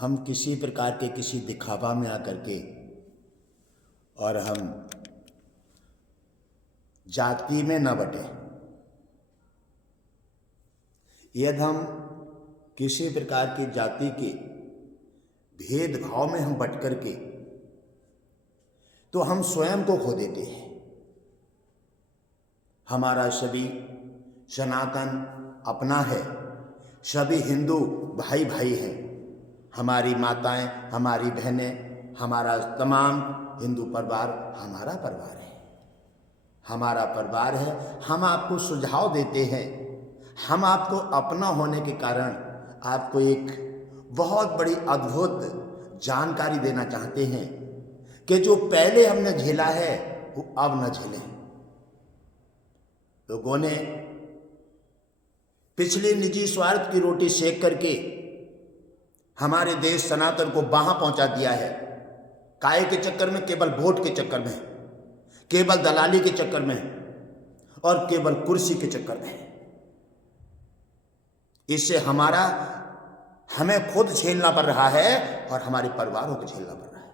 हम किसी प्रकार के किसी दिखावा में आकर के और हम जाति में न बटे। यदि हम किसी प्रकार की जाति के भेदभाव में हम बट करके तो हम स्वयं को खो देते हैं। हमारा सभी सनातन अपना है, सभी हिंदू भाई भाई हैं। हमारी माताएं, हमारी बहनें, हमारा तमाम हिंदू परिवार हमारा परिवार है, हमारा परिवार है। हम आपको सुझाव देते हैं, हम आपको अपना होने के कारण आपको एक बहुत बड़ी अद्भुत जानकारी देना चाहते हैं कि जो पहले हमने झेला है वो अब न झेलें। लोगों ने पिछली निजी स्वार्थ की रोटी सेक करके हमारे देश सनातन को वहां पहुंचा दिया है। काय के चक्कर में, केवल वोट के चक्कर में, केवल दलाली के चक्कर में और केवल कुर्सी के चक्कर में। इससे हमें खुद झेलना पड़ रहा है और हमारे परिवारों को झेलना पड़ रहा है।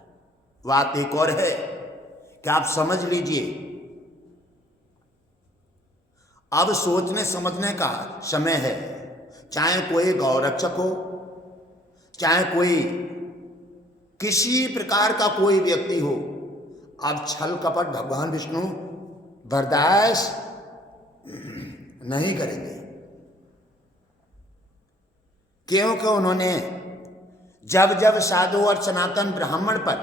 बात एक और है कि आप समझ लीजिए, अब सोचने समझने का समय है। चाहे कोई गौरक्षक हो, चाहे कोई किसी प्रकार का कोई व्यक्ति हो, अब छल कपट भगवान विष्णु बर्दाश्त नहीं करेंगे। क्योंकि उन्होंने जब जब साधु और सनातन ब्राह्मण पर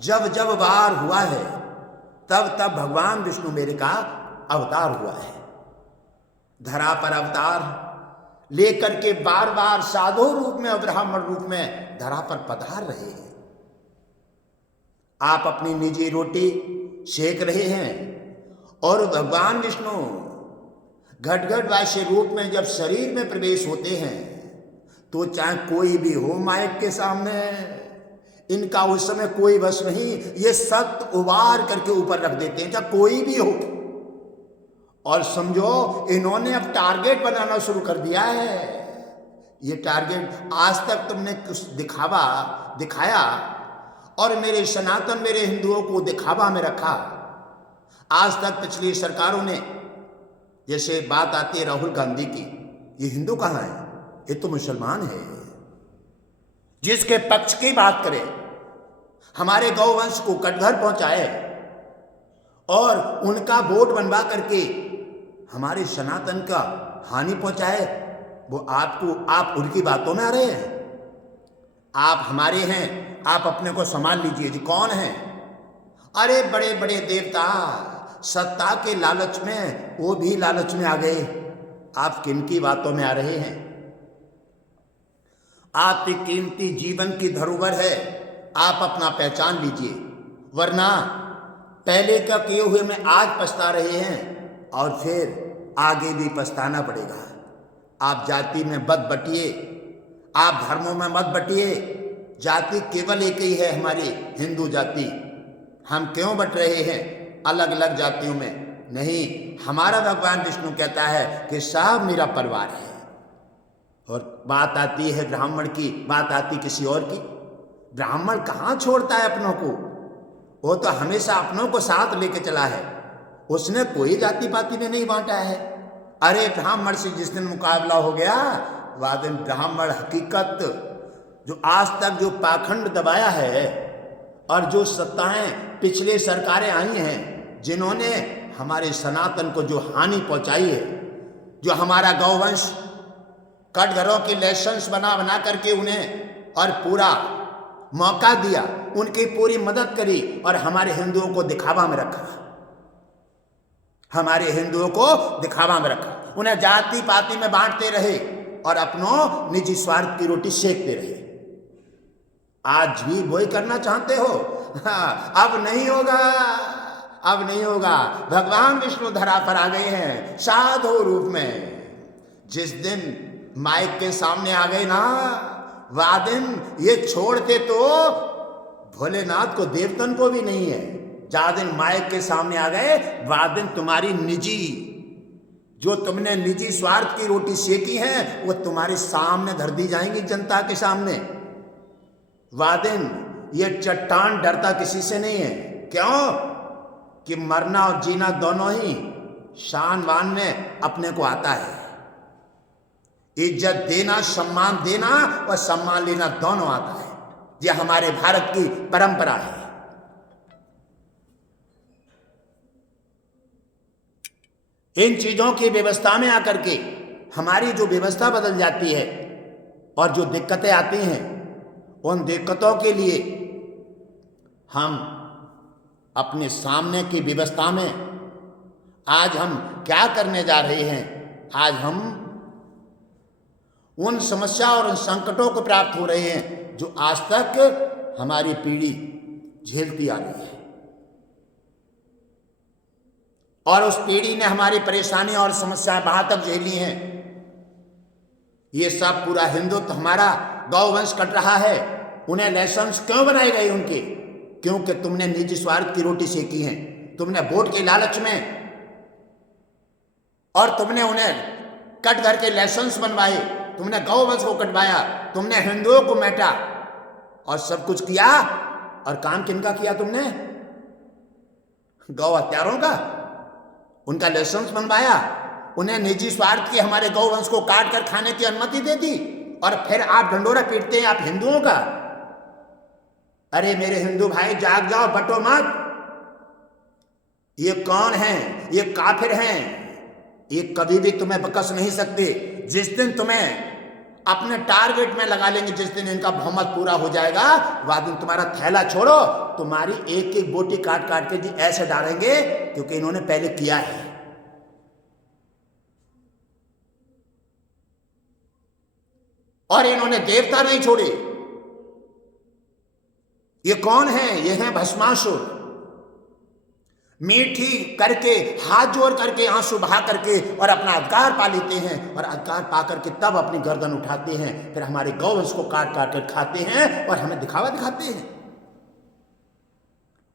जब जब वार हुआ है, तब तब भगवान विष्णु मेरे का अवतार हुआ है। धरा पर अवतार लेकर के बार बार साधु रूप में और ब्राह्मण रूप में धरा पर पधार रहे हैं। आप अपनी निजी रोटी सेक रहे हैं और भगवान विष्णु घट घट वास्य रूप में जब शरीर में प्रवेश होते हैं तो चाहे कोई भी हो, माइक के सामने इनका उस समय कोई बस नहीं, ये सत्य उबार करके ऊपर रख देते हैं, चाहे कोई भी हो। और समझो इन्होंने अब टारगेट बनाना शुरू कर दिया है। ये टारगेट आज तक तुमने कुछ दिखाया और मेरे सनातन, मेरे हिंदुओं को दिखावा में रखा। आज तक पिछली सरकारों ने, जैसे बात आती है राहुल गांधी की, ये हिंदू कहाँ है? ये तो मुसलमान है। जिसके पक्ष की बात करें, हमारे गौवंश को कटघर पहुंचाए और उनका वोट बनवा करके हमारे सनातन का हानि पहुंचाए, वो आप उनकी बातों में आ रहे हैं। आप हमारे हैं, आप अपने को संभाल लीजिए। जी कौन है? अरे बड़े बड़े देवता सत्ता के लालच में, वो भी लालच में आ गए। आप किनकी बातों में आ रहे हैं? आपकी कीमती जीवन की धरोहर है, आप अपना पहचान लीजिए, वरना पहले का किए हुए में आज पछता रहे हैं और फिर आगे भी पछताना पड़ेगा। आप जाति में मत बटिए, आप धर्मों में मत बटिए। जाति केवल एक ही है, हमारी हिंदू जाति। हम क्यों बट रहे हैं अलग अलग जातियों में? नहीं, हमारा भगवान विष्णु कहता है कि सब मेरा परिवार है। और बात आती है ब्राह्मण की, बात आती किसी और की। ब्राह्मण कहाँ छोड़ता है अपनों को? वो तो हमेशा अपनों को साथ लेके चला है, उसने कोई जाति पाति में नहीं बांटा है। अरे ब्राह्मण से जिस दिन मुकाबला हो गया, वह दिन ब्राह्मण हकीकत, जो आज तक जो पाखंड दबाया है और जो सत्ताएं पिछले सरकारें आई हैं, जिन्होंने हमारे सनातन को जो हानि पहुंचाई है, जो हमारा गौवंश कटघरों के लाइसेंस बना करके उन्हें और पूरा मौका दिया, उनकी पूरी मदद करी और हमारे हिंदुओं को दिखावा में रखा। हमारे हिंदुओं को दिखावा में रखा, उन्हें जाति पाति में बांटते रहे और अपनों निजी स्वार्थ की रोटी सेकते रहे। आज भी वही करना चाहते हो? हाँ, अब नहीं होगा, अब नहीं होगा। भगवान विष्णु धरा पर आ गए हैं साधु रूप में। जिस दिन माइक के सामने आ गए ना, वह दिन ये छोड़ते तो भोलेनाथ को, देवतन को भी नहीं है। जहाँ दिन माइक के सामने आ गए, वह दिन तुम्हारी निजी, जो तुमने निजी स्वार्थ की रोटी सेकी है, वो तुम्हारे सामने धर दी जाएंगी जनता के सामने। वह दिन ये चट्टान डरता किसी से नहीं है। क्यों? कि मरना और जीना दोनों ही शान वान में अपने को आता है। इज्जत देना, सम्मान देना और सम्मान लेना दोनों आता है। यह हमारे भारत की परंपरा है। इन चीजों की व्यवस्था में आकर के हमारी जो व्यवस्था बदल जाती है और जो दिक्कतें आती हैं, उन दिक्कतों के लिए हम अपने सामने की व्यवस्था में आज हम क्या करने जा रहे हैं? आज हम उन समस्या और उन संकटों को प्राप्त हो रहे हैं जो आज तक हमारी पीढ़ी झेलती आ रही है, और उस पीढ़ी ने हमारी परेशानी और समस्याएं वहां तक झेली हैं। ये सब पूरा हिंदुत्व हमारा गौवंश कट रहा है। उन्हें लाइसेंस क्यों बनाए गए उनके? क्योंकि तुमने निजी स्वार्थ की रोटी सेकी है, तुमने वोट के लालच में, और तुमने उन्हें कट करके लाइसेंस बनवाए, तुमने गौवंश को कटवाया, तुमने हिंदुओं को मेटा और सब कुछ किया। और काम किनका किया तुमने? गौ हत्यारों का। उनका लाइसेंस बनवाया, उन्हें निजी स्वार्थ के हमारे गौवंश को काट कर खाने की अनुमति दे दी, और फिर आप ढंडोरा पीटते हैं आप हिंदुओं का। अरे मेरे हिंदू भाई, जाग जाओ, बटो मत। ये कौन हैं? ये काफिर हैं। ये कभी भी तुम्हें बकस नहीं सकते। जिस दिन तुम्हें अपने टारगेट में लगा लेंगे, जिस दिन इनका बहुमत पूरा हो जाएगा, वह दिन तुम्हारा थैला छोड़ो, तुम्हारी एक एक बोटी काट काट के जी ऐसे डालेंगे, क्योंकि इन्होंने पहले किया है। और इन्होंने देवता नहीं छोड़े। ये कौन है? ये है भस्मासुर। मीठी करके, हाथ जोड़ करके, आंसू बहा करके और अपना अधिकार पा लेते हैं, और अधिकार पा करके तब अपनी गर्दन उठाते हैं, फिर हमारे गौवंश को काट काट कर खाते हैं और हमें दिखावा दिखाते हैं।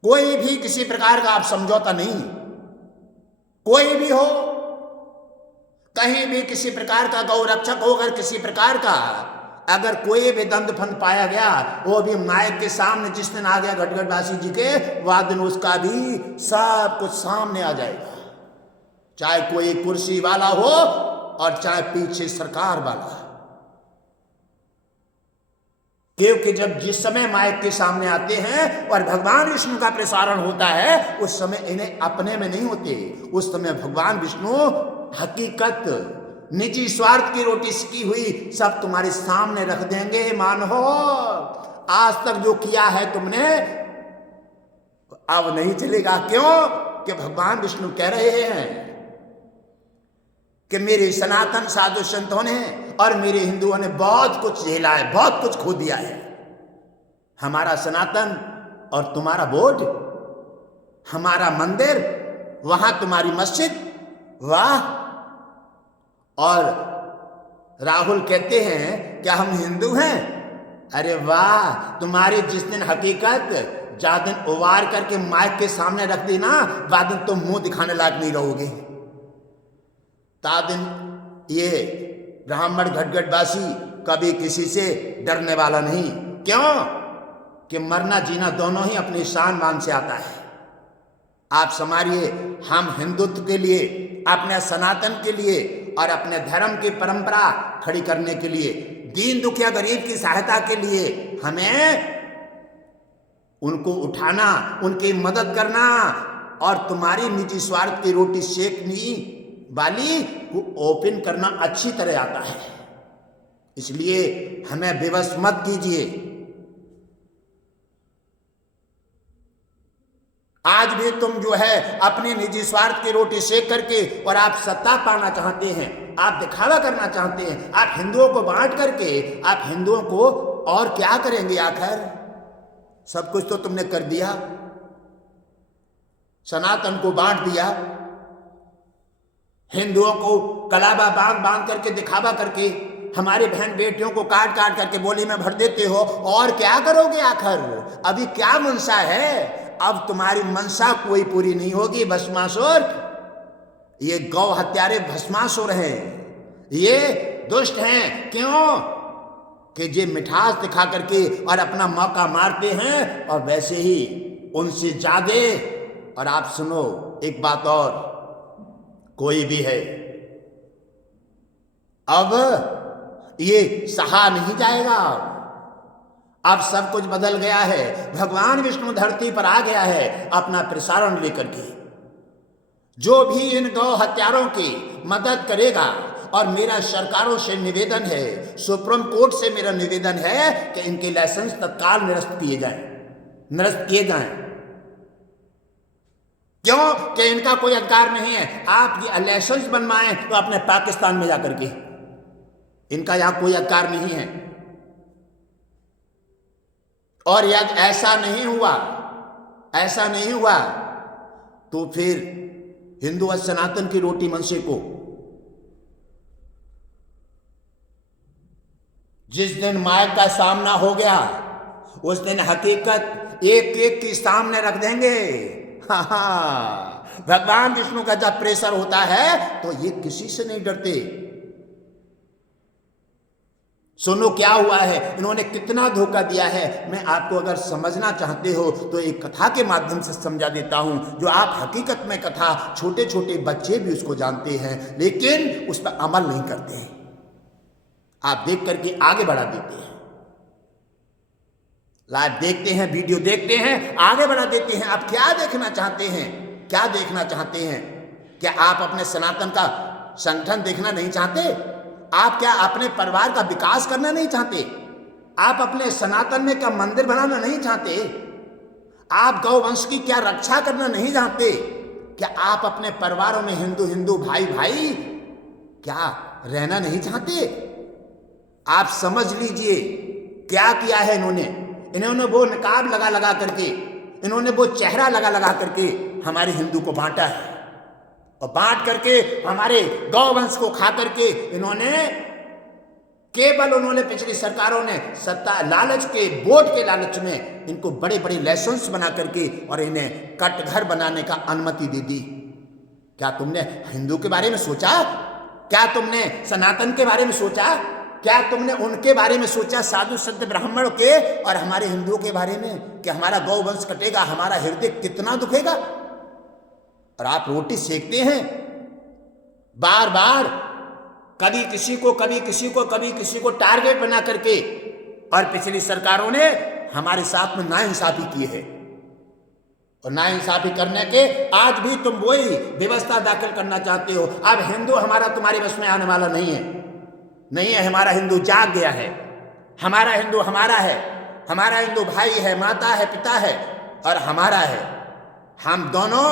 कोई भी किसी प्रकार का आप समझौता नहीं, कोई भी हो, कहीं भी किसी प्रकार का गौरक्षक हो, अगर किसी प्रकार का अगर कोई भी दंडफंड पाया गया, वो भी माइक के सामने जिस दिन आ गया गटगटवासी जी के, वह दिन उसका भी सब कुछ सामने आ जाएगा, चाहे कोई कुर्सी वाला हो और चाहे पीछे सरकार वाला। क्योंकि जब जिस समय माइक के सामने आते हैं और भगवान विष्णु का प्रसारण होता है, उस समय इन्हें अपने में नहीं होते। उस समय भगवान विष्णु हकीकत, निजी स्वार्थ की रोटी सिकी हुई सब तुम्हारे सामने रख देंगे। मानो आज तक जो किया है तुमने, अब नहीं चलेगा। क्यों? कि भगवान विष्णु कह रहे हैं कि मेरे सनातन साधु संतों ने और मेरे हिंदुओं ने बहुत कुछ झेला है, बहुत कुछ खो दिया है। हमारा सनातन और तुम्हारा वोट, हमारा मंदिर, वहां तुम्हारी मस्जिद, वाह। और राहुल कहते हैं क्या हम हिंदू हैं? अरे वाह, तुम्हारी जिस दिन हकीकत जा दिन उबार करके माइक के सामने रख दी ना, वह दिन तुम मुंह दिखाने लायक नहीं रहोगे। ता दिन ये ब्राह्मण घटघटवासी कभी किसी से डरने वाला नहीं। क्यों? कि मरना जीना दोनों ही अपनी शान मान से आता है। आप संभालिए, हम हिंदुत्व के लिए, अपने सनातन के लिए और अपने धर्म की परंपरा खड़ी करने के लिए, दीन दुखिया गरीब की सहायता के लिए हमें उनको उठाना, उनकी मदद करना, और तुम्हारी निजी स्वार्थ की रोटी सेकनी वाली को ओपन करना अच्छी तरह आता है। इसलिए हमें विवश मत कीजिए। आज भी तुम जो है अपने निजी स्वार्थ की रोटी सेक करके, और आप सत्ता पाना चाहते हैं, आप दिखावा करना चाहते हैं, आप हिंदुओं को बांट करके, आप हिंदुओं को और क्या करेंगे? आखिर सब कुछ तो तुमने कर दिया, सनातन को बांट दिया, हिंदुओं को कलाबा बांध बांध करके, दिखावा करके, हमारे बहन बेटियों को काट काट करके बोली में भर देते हो। और क्या करोगे आखिर? अभी क्या मनसा है? अब तुम्हारी मनसा कोई पूरी नहीं होगी। भस्मासुर, ये गौ हत्यारे भस्मासुर हैं, ये दुष्ट हैं। क्यों? कि ये मिठास दिखा करके और अपना मौका मारते हैं, और वैसे ही उनसे ज्यादा। और आप सुनो एक बात और, कोई भी है, अब ये सहा नहीं जाएगा। अब सब कुछ बदल गया है। भगवान विष्णु धरती पर आ गया है अपना प्रसारण लेकर के। जो भी इन गौ हत्यारों की मदद करेगा, और मेरा सरकारों से निवेदन है, सुप्रीम कोर्ट से मेरा निवेदन है कि इनके लाइसेंस तत्काल निरस्त किए जाएं, निरस्त किए जाएं। क्यों? कि इनका कोई अधिकार नहीं है। आप ये लाइसेंस बनवाएं तो अपने पाकिस्तान में जाकर के, इनका यहां कोई अधिकार नहीं है। और यदि ऐसा नहीं हुआ, ऐसा नहीं हुआ, तो फिर हिंदू और सनातन की रोटी मनसे को। जिस दिन माया का सामना हो गया, उस दिन हकीकत एक एक की सामने रख देंगे। भगवान विष्णु का जब प्रेशर होता है तो ये किसी से नहीं डरते। सुनो क्या हुआ है, इन्होंने कितना धोखा दिया है। मैं आपको अगर समझना चाहते हो तो एक कथा के माध्यम से समझा देता हूं, जो आप हकीकत में कथा, छोटे छोटे बच्चे भी उसको जानते हैं लेकिन उस पर अमल नहीं करते हैं। आप देख करके आगे बढ़ा देते हैं, लाइव देखते हैं, वीडियो देखते हैं, आगे बढ़ा देते हैं। आप क्या देखना चाहते हैं? क्या देखना चाहते हैं? क्या आप अपने सनातन का संगठन देखना नहीं चाहते? आप क्या अपने परिवार का विकास करना नहीं चाहते? आप अपने सनातन में क्या मंदिर बनाना नहीं चाहते? आप गौवंश की क्या रक्षा करना नहीं चाहते? क्या आप अपने परिवारों में हिंदू हिंदू भाई भाई क्या रहना नहीं चाहते? आप समझ लीजिए क्या किया है इन्होंने। इन्होंने वो नकाब लगा लगा करके, इन्होंने वो चेहरा लगा लगा करके हमारे हिंदू को बांटा है, और बांट करके हमारे गौवंश को खा करके इन्होंने केवल, उन्होंने पिछली सरकारों ने सत्ता लालच के, वोट के लालच में इनको बड़े बड़े लाइसेंस बना करके और इन्हें कटघर बनाने का अनुमति दे दी। क्या तुमने हिंदू के बारे में सोचा? क्या तुमने सनातन के बारे में सोचा? क्या तुमने उनके बारे में सोचा, साधु संत ब्राह्मण के और हमारे हिंदुओं के बारे में, कि हमारा गौवंश कटेगा, हमारा हृदय कितना दुखेगा? और आप रोटी सेकते हैं बार बार, कभी किसी को, कभी किसी को, कभी किसी को टारगेट बना करके। और पिछली सरकारों ने हमारे साथ में नाइंसाफी की है, और नाइंसाफी करने के आज भी तुम वही व्यवस्था दाखिल करना चाहते हो। अब हिंदू हमारा तुम्हारे बस में आने वाला नहीं है, नहीं है। हमारा हिंदू जाग गया है, हमारा हिंदू हमारा है, हमारा हिंदू भाई है, माता है, पिता है, और हमारा है। हम दोनों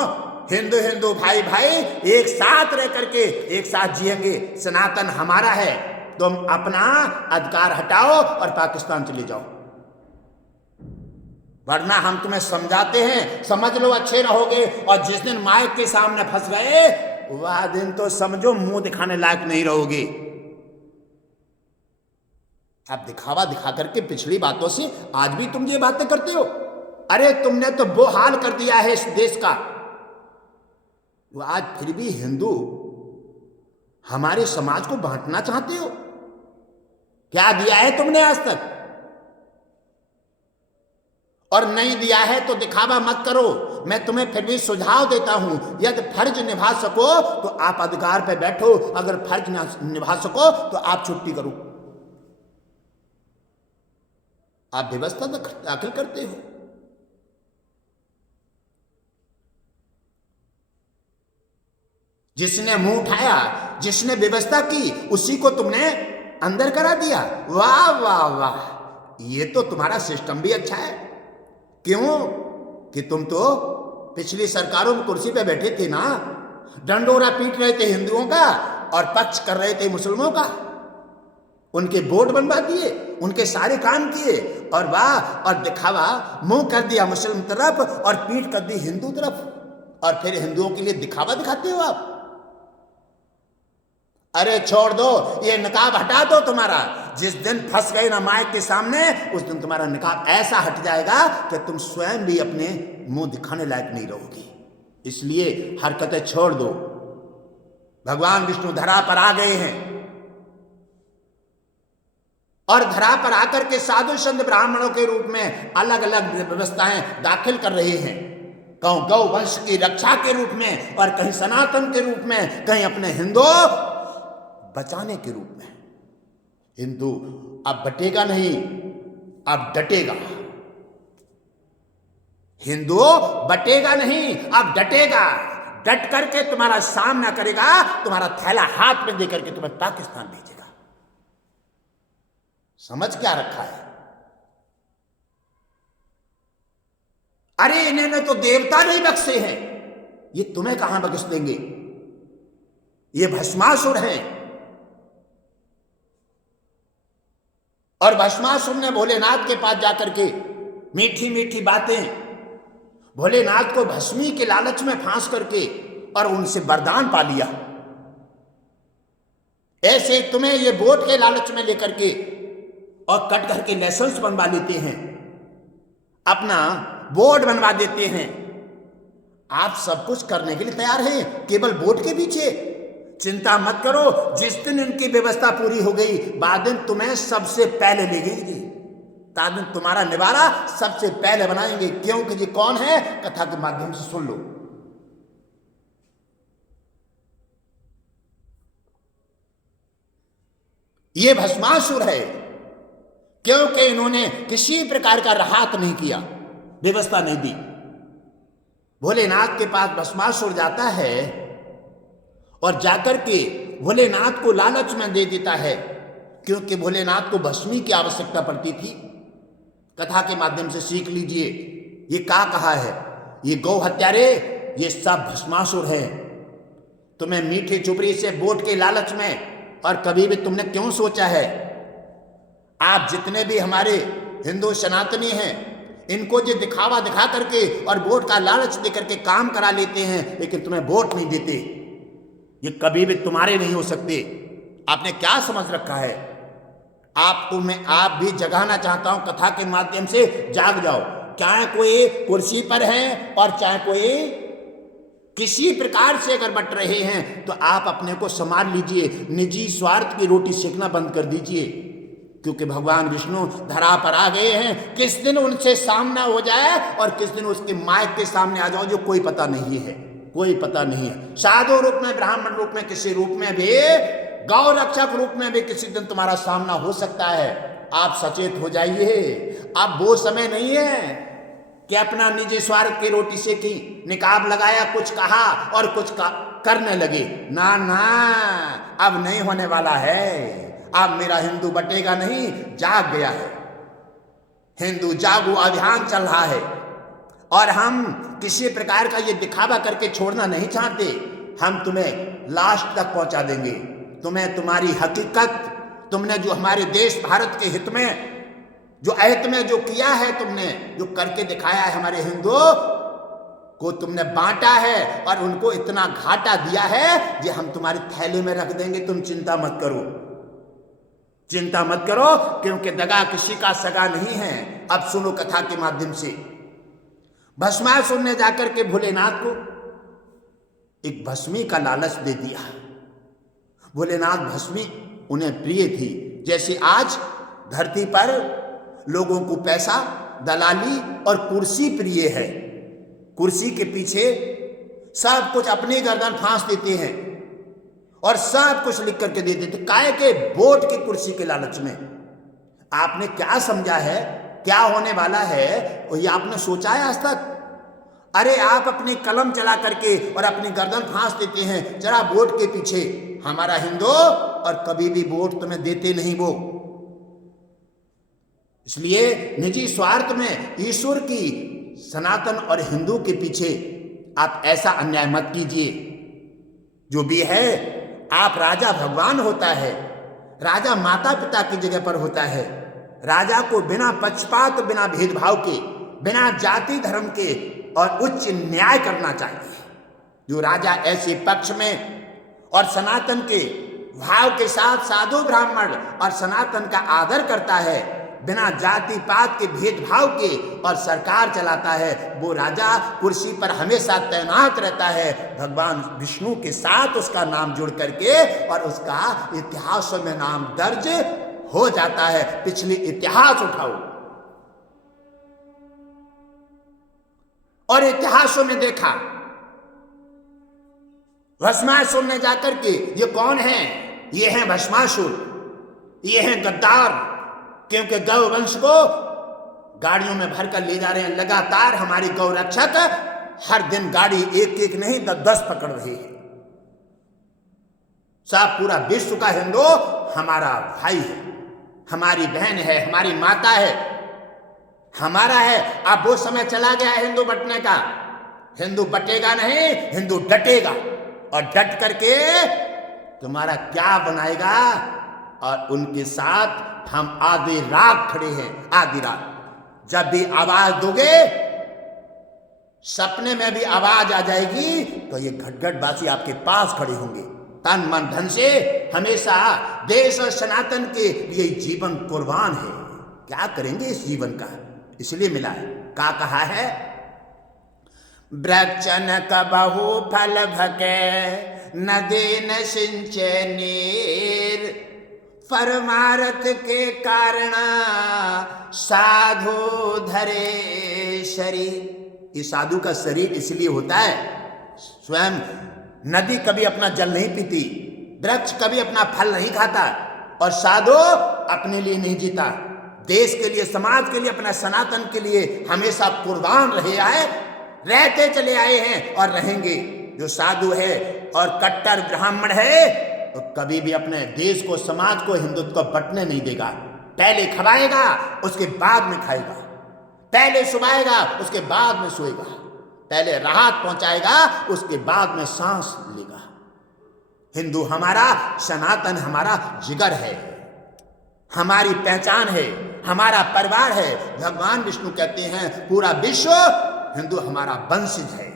हिंदू हिंदू भाई भाई एक साथ रह करके एक साथ जिएंगे। सनातन हमारा है। तुम अपना अधिकार हटाओ और पाकिस्तान चले जाओ, वरना हम तुम्हें समझाते हैं, समझ लो, अच्छे रहोगे। और जिस दिन माइक के सामने फंस गए, वह दिन तो समझो मुंह दिखाने लायक नहीं रहोगे। आप दिखावा दिखा करके पिछली बातों से आज भी तुम ये बातें करते हो। अरे तुमने तो वो हाल कर दिया है इस देश का, वो आज फिर भी हिंदू हमारे समाज को बांटना चाहते हो। क्या दिया है तुमने आज तक? और नहीं दिया है तो दिखावा मत करो। मैं तुम्हें फिर भी सुझाव देता हूं, यदि फर्ज निभा सको तो आप अधिकार पे बैठो, अगर फर्ज ना निभा सको तो आप छुट्टी करो। आप व्यवस्था दाखिल करते हो। जिसने मुंह उठाया, जिसने व्यवस्था की, उसी को तुमने अंदर करा दिया। वाह वाह वाह, ये तो तुम्हारा सिस्टम भी अच्छा है। क्यों? कि तुम तो पिछली सरकारों में कुर्सी पे बैठे थे ना, डंडोरा पीट रहे थे हिंदुओं का और पक्ष कर रहे थे मुसलमानों का। उनके बोर्ड बनवा दिए, उनके सारे काम किए, और वाह, और दिखावा, मुंह कर दिया मुस्लिम तरफ और पीठ कर दी हिंदू तरफ। और फिर हिंदुओं के लिए दिखावा दिखाते हो आप। अरे छोड़ दो, ये निकाब हटा दो तुम्हारा। जिस दिन फंस गए ना माइक के सामने, उस दिन तुम्हारा निकाब ऐसा हट जाएगा कि तुम स्वयं भी अपने मुंह दिखाने लायक नहीं रहोगे। इसलिए हरकतें छोड़ दो। भगवान विष्णु धरा पर आ गए हैं। और धरा पर आकर के साधु संत ब्राह्मणों के रूप में अलग अलग व्यवस्थाएं दाखिल कर रहे हैं। कहूं गौ वंश की रक्षा के रूप में, और कहीं सनातन के रूप में, कहीं अपने हिंदू बचाने के रूप में। हिंदू अब बटेगा नहीं, अब डटेगा। हिंदू बटेगा नहीं, अब डटेगा। डट करके तुम्हारा सामना करेगा, तुम्हारा थैला हाथ में देकर के तुम्हें पाकिस्तान भेजेगा। समझ क्या रखा है? अरे इन्होंने तो देवता नहीं बख्शे हैं, ये तुम्हें कहां बख्श देंगे? ये भस्मासुर हैं। और भस्मासुर ने भोलेनाथ के पास जाकर के मीठी मीठी बातें, भोलेनाथ को भस्मी के लालच में फांस करके और उनसे वरदान पा लिया। ऐसे तुम्हें ये वोट के लालच में लेकर के और कट करके लाइसेंस बनवा लेते हैं, अपना बोर्ड बनवा देते हैं। आप सब कुछ करने के लिए तैयार हैं, केवल वोट के पीछे। चिंता मत करो, जिस दिन इनकी व्यवस्था पूरी हो गई, बाद दिन तुम्हें सबसे पहले ले गएंगे। तादिन तुम्हारा निवारा सबसे पहले बनाएंगे। क्योंकि ये कौन है, कथा के माध्यम से सुन लो। ये भस्मासुर है, क्योंकि इन्होंने किसी प्रकार का राहत नहीं किया, व्यवस्था नहीं दी। भोलेनाथ के पास भस्मासुर जाता है और जाकर के भोलेनाथ को लालच में दे देता है, क्योंकि भोलेनाथ को भस्मी की आवश्यकता पड़ती थी। कथा के माध्यम से सीख लीजिए, ये क्या कहा है, ये गौ हत्यारे, ये सब भस्मासुर है। तुम्हें मीठे चुपड़ी से वोट के लालच में, और कभी भी तुमने क्यों सोचा है, आप जितने भी हमारे हिंदू सनातनी हैं, इनको जो दिखावा दिखा करके और वोट का लालच देकर के काम करा लेते हैं, लेकिन तुम्हें वोट नहीं देते। ये कभी भी तुम्हारे नहीं हो सकते। आपने क्या समझ रखा है? आपको मैं आप भी जगाना चाहता हूं कथा के माध्यम से, जाग जाओ। चाहे कोई कुर्सी पर है और चाहे कोई किसी प्रकार से अगर बट रहे हैं, तो आप अपने को संभाल लीजिए। निजी स्वार्थ की रोटी सेकना बंद कर दीजिए, क्योंकि भगवान विष्णु धरा पर आ गए हैं। किस दिन उनसे सामना हो जाए और किस दिन उसके माइक के सामने आ जाओ, जो कोई पता नहीं है, कोई पता नहीं है। साधु रूप में, ब्राह्मण रूप में, किसी रूप में भी, गौ रक्षक रूप में भी किसी दिन तुम्हारा सामना हो सकता है। आप सचेत हो जाइए। अब वो समय नहीं है कि अपना निजी स्वार्थ की रोटी से की, निकाब लगाया, कुछ कहा और कुछ करने लगे। ना ना, अब नहीं होने वाला है। अब मेरा हिंदू बटेगा नहीं, जाग गया है। हिंदू जागो अभियान चल रहा है, और हम किसी प्रकार का ये दिखावा करके छोड़ना नहीं चाहते। हम तुम्हें लास्ट तक पहुंचा देंगे। तुम्हें तुम्हारी हकीकत, तुमने जो हमारे देश भारत के हित में, जो अहित में जो किया है, तुमने जो करके दिखाया है, हमारे हिंदू को तुमने बांटा है और उनको इतना घाटा दिया है, ये हम तुम्हारे थैले में रख देंगे। तुम चिंता मत करो, चिंता मत करो, क्योंकि दगा किसी का सगा नहीं है। अब सुनो कथा के माध्यम से। भस्मासुर ने जाकर के भोलेनाथ को एक भस्मी का लालच दे दिया। भोलेनाथ भस्मी उन्हें प्रिय थी। जैसे आज धरती पर लोगों को पैसा, दलाली और कुर्सी प्रिय है। कुर्सी के पीछे सब कुछ अपनी गर्दन फांस देते हैं और सब कुछ लिख करके दे देते, काहे के वोट की कुर्सी के लालच में। आपने क्या समझा है, क्या होने वाला है, ये आपने सोचा है आज तक? अरे आप अपनी कलम चला करके और अपनी गर्दन फांस देते हैं जरा वोट के पीछे। हमारा हिंदू और कभी भी वोट तुम्हें देते नहीं वो। इसलिए निजी स्वार्थ में ईश्वर की, सनातन और हिंदू के पीछे आप ऐसा अन्याय मत कीजिए। जो भी है, आप राजा भगवान होता है, राजा माता पिता की जगह पर होता है। राजा को बिना पक्षपात, बिना भेदभाव के, बिना जाति धर्म के और उच्च न्याय करना चाहिए। जो राजा ऐसे पक्ष में और सनातन के भाव के साथ साधु ब्राह्मण और सनातन का आदर करता है, बिना जाति पात के भेदभाव के और सरकार चलाता है, वो राजा कुर्सी पर हमेशा तैनात रहता है। भगवान विष्णु के साथ उसका नाम जुड़ करके और उसका इतिहास में नाम दर्ज हो जाता है। पिछले इतिहास उठाओ और इतिहासों में देखा, भस्मासुर ने जाकर के, ये कौन है? ये हैं भस्मासुर, ये हैं गद्दार, क्योंकि गौ वंश को गाड़ियों में भरकर ले जा रहे हैं। लगातार हमारी गौ रक्षक हर दिन गाड़ी एक एक नहीं 10 पकड़ रही है। सब पूरा विश्व का हिंदू हमारा भाई है, हमारी बहन है, हमारी माता है, हमारा है। अब वो समय चला गया हिंदू बंटने का। हिंदू बटेगा नहीं, हिंदू डटेगा और डट करके तुम्हारा क्या बनाएगा। और उनके साथ हम आधी रात खड़े हैं, आधी रात। जब भी आवाज दोगे, सपने में भी आवाज आ जाएगी, तो ये घटघट वासी आपके पास खड़े होंगे, तन मन धन से हमेशा देश और सनातन के लिए जीवन कुर्बान है। क्या करेंगे इस जीवन का, इसलिए मिला है। क्या कहा है? वृक्षन कबहु फल भके नदी न सिंचे नीर, परमारथ के कारण साधु धरे शरीर। ये साधु का शरीर इसलिए होता है, स्वयं नदी कभी अपना जल नहीं पीती, वृक्ष कभी अपना फल नहीं खाता, और साधु अपने लिए नहीं जीता, देश के लिए, समाज के लिए, अपना सनातन के लिए हमेशा कुर्बान रहे आए, रहते चले आए हैं और रहेंगे। जो साधु है और कट्टर ब्राह्मण है, तो कभी भी अपने देश को, समाज को, हिंदुत्व को बंटने नहीं देगा। पहले खवाएगा, उसके बाद में खाएगा। पहले सुलाएगा, उसके बाद में सोएगा। पहले राहत पहुंचाएगा, उसके बाद में सांस लेगा। हिंदू हमारा, सनातन हमारा जिगर है, हमारी पहचान है, हमारा परिवार है। भगवान विष्णु कहते हैं पूरा विश्व हिंदू हमारा वंशज है।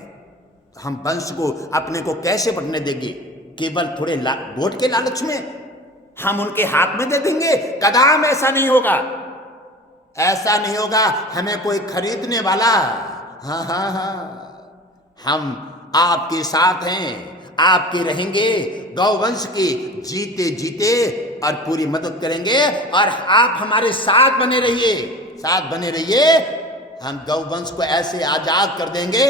हम वंश को, अपने को कैसे बंटने देंगे? केवल थोड़े वोट के लालच में हम उनके हाथ में दे देंगे? कदम ऐसा नहीं होगा, ऐसा नहीं होगा। हमें कोई खरीदने वाला, हाँ हाँ हाँ, हम आपके साथ हैं, आपके रहेंगे, गौवंश की जीते जीते, और पूरी मदद करेंगे। और आप हमारे साथ बने रहिए, साथ बने रहिए। हम गौवंश को ऐसे आजाद कर देंगे,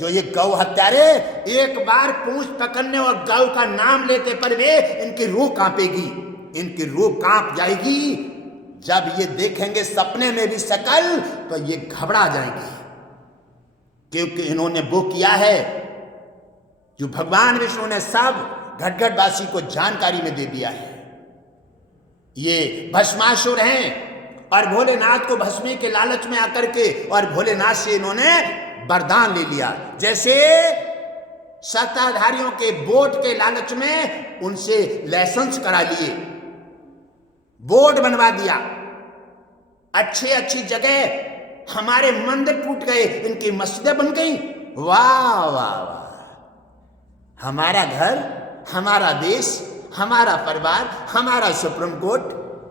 जो ये गौ हत्यारे एक बार पूंछ पकड़ने और गौ का नाम लेते पर वे, इनकी रूह कांपेगी, इनकी रूह कांप जाएगी। जब ये देखेंगे सपने में भी शकल, तो ये घबरा जाएंगे, क्योंकि इन्होंने वो किया है जो भगवान विष्णु ने सब घटघट वासी को जानकारी में दे दिया है। ये भस्मासुर हैं और भोलेनाथ को भस्मी के लालच में आकर के, और भोलेनाथ से इन्होंने वरदान ले लिया। जैसे सत्ताधारियों के वोट के लालच में उनसे लाइसेंस करा लिए, बोर्ड बनवा दिया, अच्छी जगह हमारे मंदिर टूट गए, इनकी मस्जिदें बन गई। वाह वाह वाह, हमारा घर, हमारा देश, हमारा परिवार, हमारा सुप्रीम कोर्ट,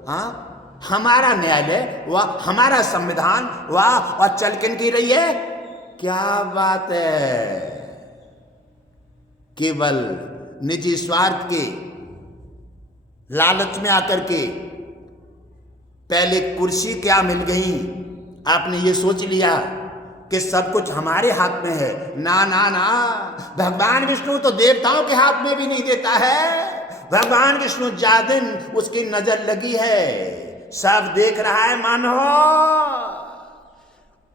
हाँ, हमारा न्यायालय, वाह, हमारा संविधान, वाह। और चल किन की रही है? क्या बात है! केवल निजी स्वार्थ के लालच में आकर के पहले कुर्सी क्या मिल गई, आपने ये सोच लिया कि सब कुछ हमारे हाथ में है। ना ना ना, भगवान विष्णु तो देवताओं के हाथ में भी नहीं देता है। भगवान विष्णु जादिन उसकी नजर लगी है, सब देख रहा है मानो,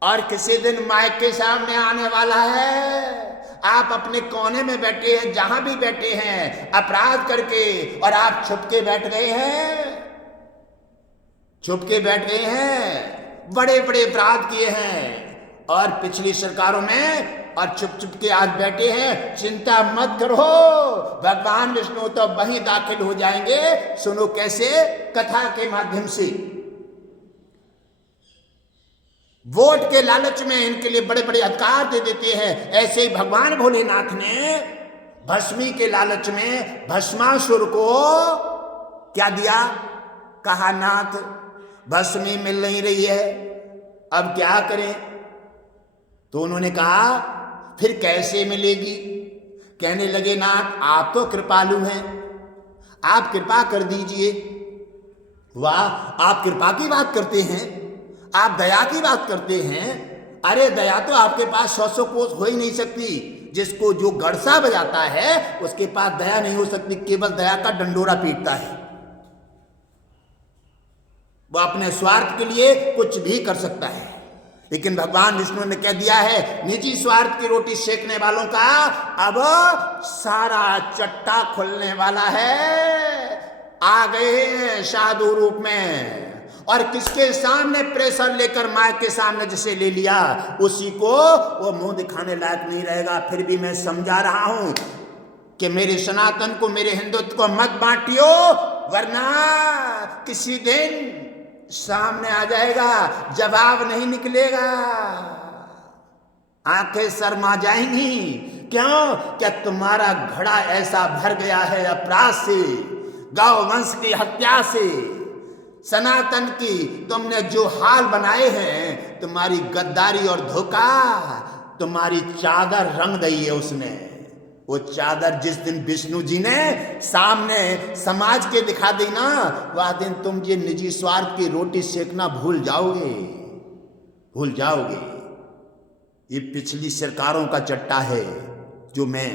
और किसी दिन माइक के सामने आने वाला है। आप अपने कोने में बैठे हैं, जहां भी बैठे हैं अपराध करके, और आप छुप के बैठ गए हैं, छुप के बैठ गए हैं, बड़े बड़े अपराध किए हैं, और पिछली सरकारों में, और चुप चुप के आज बैठे हैं। चिंता मत करो, भगवान विष्णु तो वहीं दाखिल हो जाएंगे। सुनो कैसे, कथा के माध्यम से। वोट के लालच में इनके लिए बड़े बड़े अधिकार दे देते हैं। ऐसे ही भगवान भोलेनाथ ने भस्मी के लालच में भस्मासुर को क्या दिया? कहा नाथ भस्मी मिल नहीं रही है, अब क्या करें? तो उन्होंने कहा फिर कैसे मिलेगी? कहने लगे नाथ आप तो कृपालु हैं, आप कृपा कर दीजिए। वाह, आप कृपा की बात करते हैं, आप दया की बात करते हैं। अरे दया तो आपके पास 100 कोस हो ही नहीं सकती। जिसको जो गड़सा बजाता है उसके पास दया नहीं हो सकती, केवल दया का डंडोरा पीटता है। वो अपने स्वार्थ के लिए कुछ भी कर सकता है, लेकिन भगवान विष्णु ने कह दिया है निजी स्वार्थ की रोटी सेकने वालों का अब सारा चट्टा खुलने वाला है। आ गए साधु रूप में, और किसके सामने प्रेशर लेकर माइक के सामने जिसे ले लिया उसी को वो मुंह दिखाने लायक नहीं रहेगा। फिर भी मैं समझा रहा हूं कि मेरे सनातन को, मेरे हिंदुत्व को मत बांटियो, वरना किसी दिन सामने आ जाएगा, जवाब नहीं निकलेगा, आंखें शर्मा जाएंगी। क्यों? क्या तुम्हारा घड़ा ऐसा भर गया है अपराध से, गौ वंश की हत्या से, सनातन की तुमने जो हाल बनाए हैं, तुम्हारी गद्दारी और धोखा, तुम्हारी चादर रंग गई है उसने। वो चादर जिस दिन विष्णु जी ने सामने समाज के दिखा दी ना, वह दिन तुम ये निजी स्वार्थ की रोटी सेकना भूल जाओगे, भूल जाओगे। ये पिछली सरकारों का चट्टा है जो मैं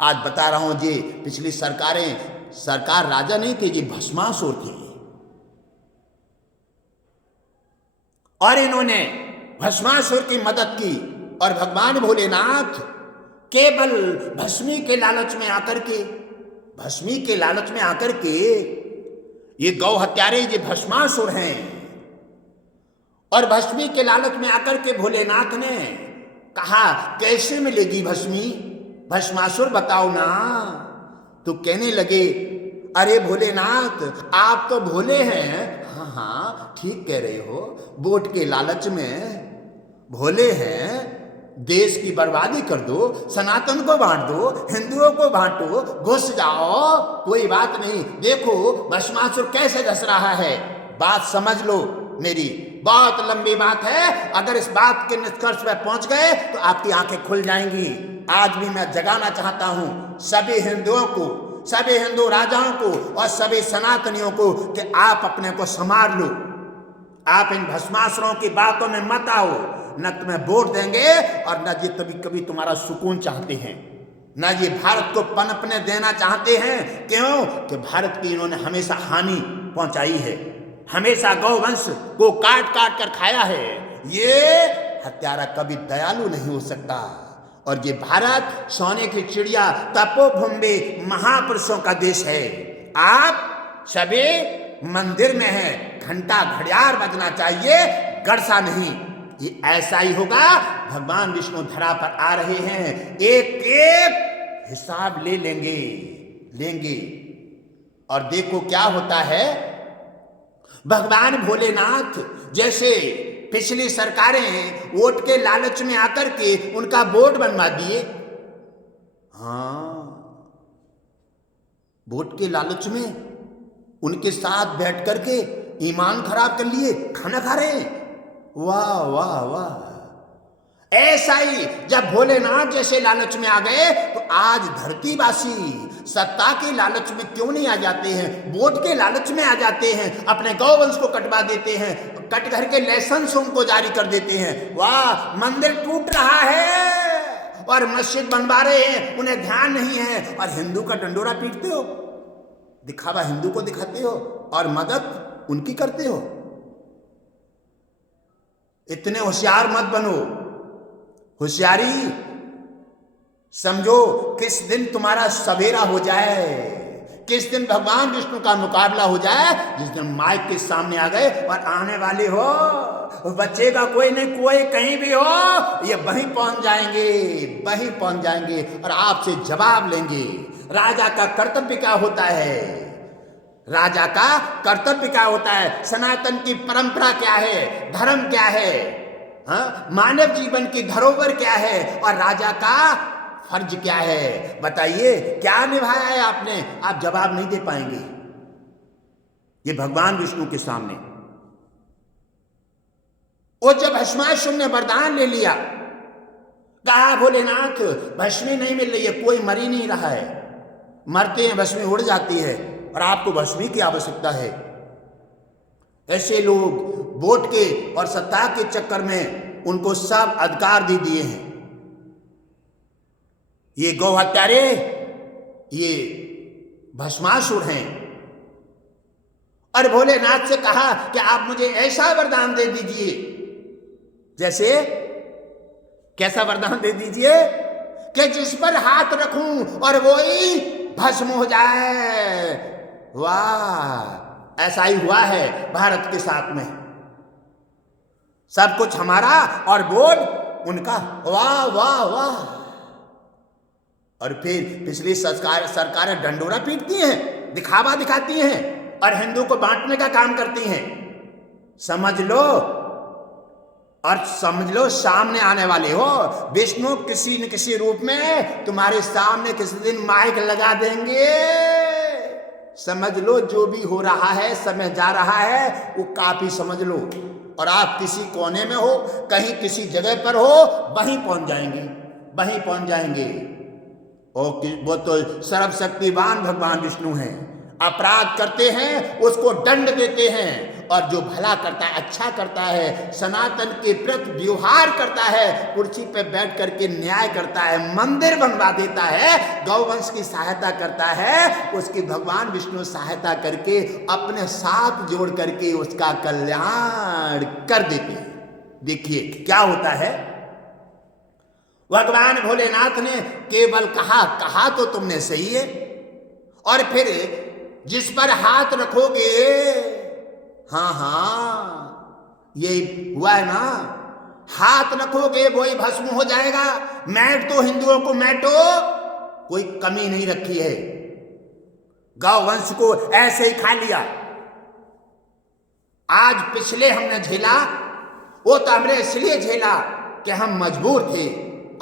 आज बता रहा हूं। ये पिछली सरकारें, सरकार राजा नहीं थे, ये भस्मासुर थे, और इन्होंने भस्मासुर की मदद की। और भगवान भोलेनाथ केवल भस्मी के लालच में आकर के, भस्मी के लालच में आकर के, ये गौ हत्यारे, ये भस्मासुर हैं, और भस्मी के लालच में आकर के भोलेनाथ ने कहा कैसे मिलेगी भस्मी, भस्मासुर बताओ ना। तो कहने लगे अरे भोलेनाथ आप तो भोले हैं। हाँ हाँ ठीक कह रहे हो, वोट के लालच में भोले हैं, देश की बर्बादी कर दो, सनातन को बांट दो, हिंदुओं को बांटो, घुस जाओ, कोई बात नहीं। देखो भस्मासुर कैसे धस रहा है, बात समझ लो मेरी, बहुत लंबी बात है। अगर इस बात के निष्कर्ष पर पहुंच गए तो आपकी आंखें खुल जाएंगी। आज भी मैं जगाना चाहता हूं सभी हिंदुओं को, सभी हिंदू राजाओं को और सभी सनातनियों को कि आप अपने को संभाल लो, आप इन भस्मासुरों की बातों में मत आओ। न तुम्हें वोट देंगे और न ये कभी कभी तुम्हारा सुकून चाहते हैं, न ये भारत को पनपने देना चाहते हैं। क्यों? कि भारत की इन्होंने हमेशा हानि पहुंचाई है, हमेशा गौवंश को काट काट कर खाया है। ये हत्यारा कभी दयालु नहीं हो सकता। और ये भारत सोने की चिड़िया, तपोभूमि, महापुरुषों का देश है। आप सभी मंदिर में हैं, घंटा घड़ियाल बजना चाहिए, गड़सा नहीं। ये ऐसा ही होगा। भगवान विष्णु धरा पर आ रहे हैं, एक एक हिसाब ले लेंगे। और देखो क्या होता है। भगवान भोलेनाथ जैसे पिछली सरकारें वोट के लालच में आकर के उनका बोर्ड बनवा दिए। हाँ, वोट के लालच में उनके साथ बैठ करके ईमान खराब कर लिए, खाना खा रहे हैं। वाह वाह वाह। ऐसा ही जब भोलेनाथ जैसे लालच में आ गए तो आज धरतीवासी सत्ता के लालच में क्यों नहीं आ जाते हैं, वोट के लालच में आ जाते हैं, अपने गौवंश को कटवा देते हैं, कट घर के लाइसेंस उनको जारी कर देते हैं। वाह, मंदिर टूट रहा है और मस्जिद बनवा रहे हैं, उन्हें ध्यान नहीं है, और हिंदू का डंडोरा पीटते हो, दिखावा हिंदू को दिखाते हो और मदद उनकी करते हो। इतने होशियार मत बनो। होशियारी समझो किस दिन तुम्हारा सवेरा हो जाए, किस दिन भगवान विष्णु का मुकाबला हो जाए, जिस दिन माइक के सामने आ गए और आने वाले हो, बचेगा कोई नहीं, कोई कहीं भी हो, ये वहीं पहुंच जाएंगे और आपसे जवाब लेंगे। राजा का कर्तव्य क्या होता है, राजा का कर्तव्य क्या होता है, सनातन की परंपरा क्या है, धर्म क्या है, हाँ, मानव जीवन की धरोहर क्या है, और राजा का फर्ज क्या है। बताइए क्या निभाया है आपने। आप जवाब नहीं दे पाएंगे ये भगवान विष्णु के सामने। और जब भस्मासुर ने वरदान ले लिया, कहा भोलेनाथ भस्मी नहीं मिल रही है, कोई मर ही नहीं रहा है, मरते हैं भस्मी उड़ जाती है और आपको भस्मी की आवश्यकता है। ऐसे लोग वोट के और सत्ता के चक्कर में उनको सब अधिकार दे दिए हैं। ये गौ हत्यारे, ये भस्मासुर हैं। और भोलेनाथ से कहा कि आप मुझे ऐसा वरदान दे दीजिए, जैसे कैसा वरदान दे दीजिए कि जिस पर हाथ रखूं और वो ही भस्म हो जाए। वाह, ऐसा ही हुआ है भारत के साथ में। सब कुछ हमारा और वोट उनका। वाह वाह वाह। और फिर पिछली सरकारें डंडोरा पीटती हैं, दिखावा दिखाती हैं और हिंदू को बांटने का काम करती हैं। समझ लो, और समझ लो सामने आने वाले हो। विष्णु किसी न किसी रूप में तुम्हारे सामने किसी दिन माइक लगा देंगे। समझ लो, जो भी हो रहा है, समय जा रहा है, वो काफी समझ लो। और आप किसी कोने में हो, कहीं किसी जगह पर हो, वहीं पहुंच जाएंगे, वहीं पहुंच जाएंगे। वो तो सर्वशक्तिवान भगवान विष्णु हैं। अपराध करते हैं उसको दंड देते हैं, और जो भला करता है, अच्छा करता है, सनातन के प्रति व्यवहार करता है, कुर्सी पे बैठ करके न्याय करता है, मंदिर बनवा देता है, गौवंश की सहायता करता है, उसकी भगवान विष्णु सहायता करके अपने साथ जोड़ करके उसका कल्याण कर देते हैं। देखिए क्या होता है। भगवान भोलेनाथ ने केवल कहा तो तुमने सही है, और फिर जिस पर हाथ रखोगे, हाँ ये हुआ है ना, हाथ रखोगे वही भस्म हो जाएगा। मैट तो हिंदुओं को मैटो, कोई कमी नहीं रखी है। गौवंश को ऐसे ही खा लिया। आज पिछले हमने झेला, वो तो हमने इसलिए झेला कि हम मजबूर थे।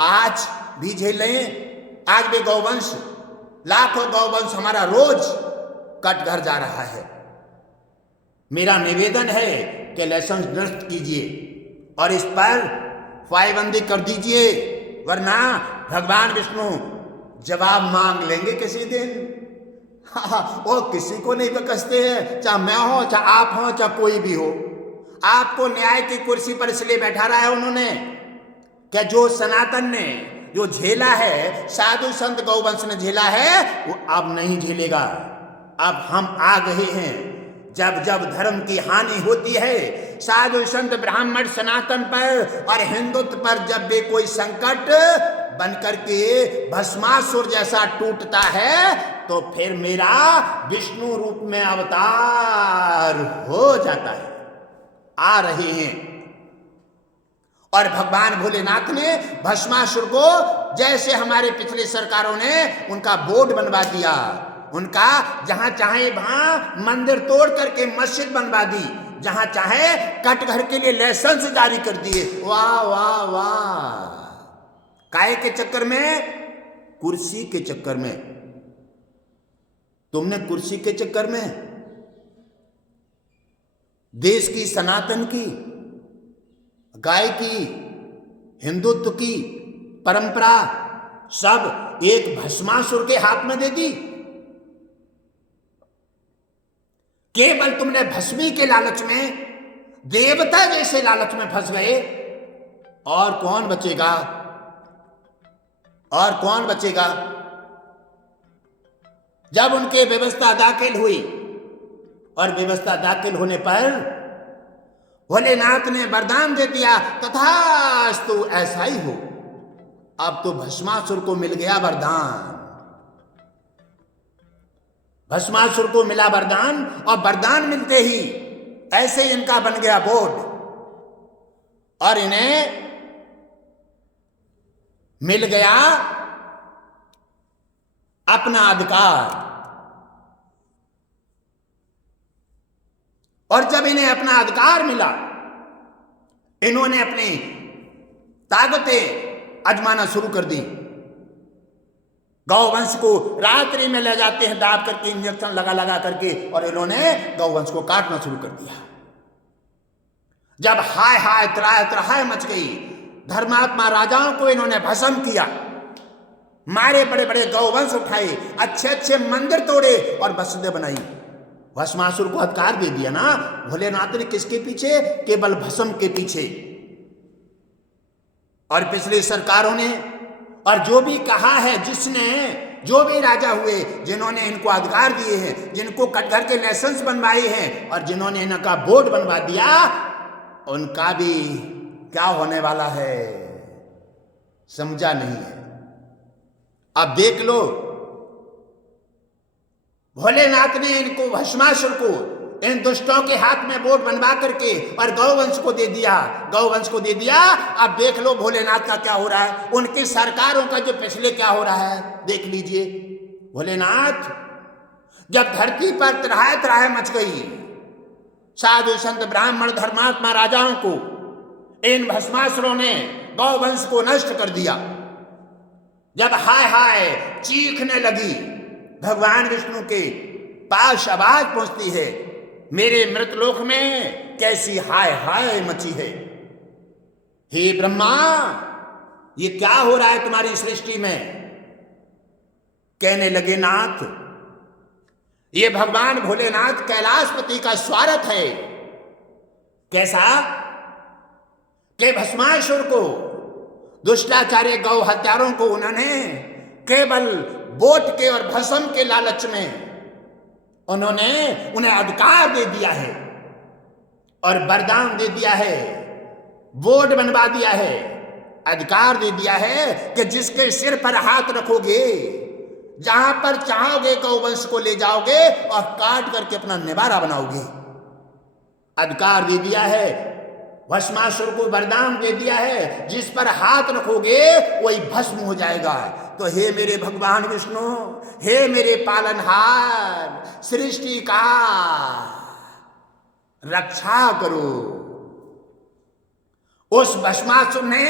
आज भी झेलें। आज भी गौवंश, लाखों गौवंश हमारा रोज कट घर जा रहा है। मेरा निवेदन है कि लाइसेंस नष्ट कीजिए और इस पर पाबंदी कर दीजिए, वरना भगवान विष्णु जवाब मांग लेंगे किसी दिन। वो किसी को नहीं बकसते हैं, चाहे मैं हो, चाहे आप हो, चाहे कोई भी हो। आपको न्याय की कुर्सी पर इसलिए बैठा रहा है उन्होंने कि जो सनातन ने जो झेला है, साधु संत गौवंश ने झेला है, वो अब नहीं झेलेगा। अब हम आ गए हैं। जब जब धर्म की हानि होती है, साधु संत ब्राह्मण सनातन पर और हिंदुत्व पर जब भी कोई संकट बनकर के भस्मासुर जैसा टूटता है, तो फिर मेरा विष्णु रूप में अवतार हो जाता है। आ रहे हैं। और भगवान भोलेनाथ ने भस्मासुर को, जैसे हमारे पिछले सरकारों ने उनका बोर्ड बनवा दिया, उनका जहां चाहे वहां मंदिर तोड़ करके मस्जिद बनवा दी, जहां चाहे कट घर के लिए लाइसेंस जारी कर दिए। वाह वाह वाह। काय के चक्कर में? कुर्सी के चक्कर में। तुमने कुर्सी के चक्कर में देश की, सनातन की, गाय की, हिंदुत्व की परंपरा सब एक भस्मासुर के हाथ में दे दी। केवल तुमने भस्मी के लालच में, देवता जैसे लालच में फंस गए। और कौन बचेगा? और कौन बचेगा? जब उनके व्यवस्था दाखिल हुई, और व्यवस्था दाखिल होने पर भोलेनाथ ने वरदान दे दिया, तथास्तु, ऐसा ही हो। अब तो भस्मासुर को मिल गया वरदान। भस्मासुर को मिला वरदान, और वरदान मिलते ही ऐसे ही इनका बन गया बोर्ड, और इन्हें मिल गया अपना अधिकार। और जब इन्हें अपना अधिकार मिला, इन्होंने अपनी ताकतें आजमाना शुरू कर दी। गौवंश को रात्रि में ले जाते हैं दाब करके, इंजेक्शन लगा लगा करके, और इन्होंने गौवंश को काटना शुरू कर दिया। जब हाय हाय त्राह त्राह मच गई, धर्मात्मा राजाओं को इन्होंने भस्म किया, मारे बड़े बड़े गौवंश उठाए, अच्छे अच्छे मंदिर तोड़े और मस्जिदें बनाई। भस्मासुर को अधिकार दे दिया ना भोलेनाथ ने, किसके पीछे? केवल भस्म के पीछे। और पिछली सरकारों ने और जो भी कहा है, जिसने जो भी राजा हुए जिन्होंने इनको अधिकार दिए हैं, जिनको कटघर के लाइसेंस बनवाए हैं और जिन्होंने इनका बोर्ड बनवा दिया, उनका भी क्या होने वाला है समझा नहीं है। अब देख लो, भोलेनाथ ने इनको भस्मासुर को इन दुष्टों के हाथ में बोर्ड बनवा करके और गौवंश को दे दिया, गौवंश को दे दिया। अब देख लो भोलेनाथ का क्या हो रहा है, उनकी सरकारों का जो पिछले क्या हो रहा है देख लीजिए। भोलेनाथ जब धरती पर त्राहे त्राहे मच गई, साधु संत ब्राह्मण धर्मात्मा राजाओं को इन भस्मासुरों ने गौवंश को नष्ट कर दिया, जब हाय हाय चीखने लगी, भगवान विष्णु के पास आवाज पहुंचती है, मेरे मृतलोक में कैसी हाय हाय मची है। हे ब्रह्मा, ये क्या हो रहा है तुम्हारी सृष्टि में? कहने लगे नाथ, ये भगवान भोलेनाथ कैलाशपति का स्वार्थ है। कैसा? कि भस्मासुर को, दुष्टाचार्य गौ हत्यारों को उन्होंने केवल वोट के और भस्म के लालच में उन्होंने उन्हें अधिकार दे दिया है और वरदान दे दिया है, बोर्ड बनवा दिया है, अधिकार दे दिया है कि जिसके सिर पर हाथ रखोगे, जहां पर चाहोगे गौवंश को ले जाओगे और काट करके अपना निवारा बनाओगे। अधिकार दे दिया है, भस्मासुर को वरदान दे दिया है, जिस पर हाथ रखोगे वही भस्म हो जाएगा। तो हे मेरे भगवान विष्णु, हे मेरे पालनहार, सृष्टि का रक्षा करो। उस भस्मासुर ने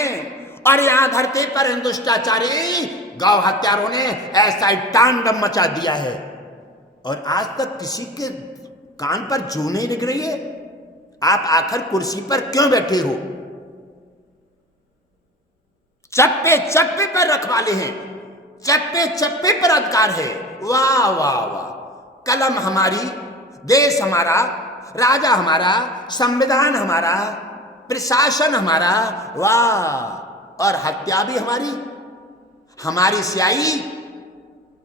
और यहां धरती पर दुष्टाचारी गौ हत्यारों ने ऐसा तांडव मचा दिया है और आज तक किसी के कान पर जू नहीं लग रही है। आप आखिर कुर्सी पर क्यों बैठे हो? चप्पे चप्पे पर रखवाले हैं, चप्पे चप्पे पर अधिकार है। वाह वाह वाह, कलम हमारी, देश हमारा, राजा हमारा, संविधान हमारा, प्रशासन हमारा, वाह, और हत्या भी हमारी, हमारी स्याही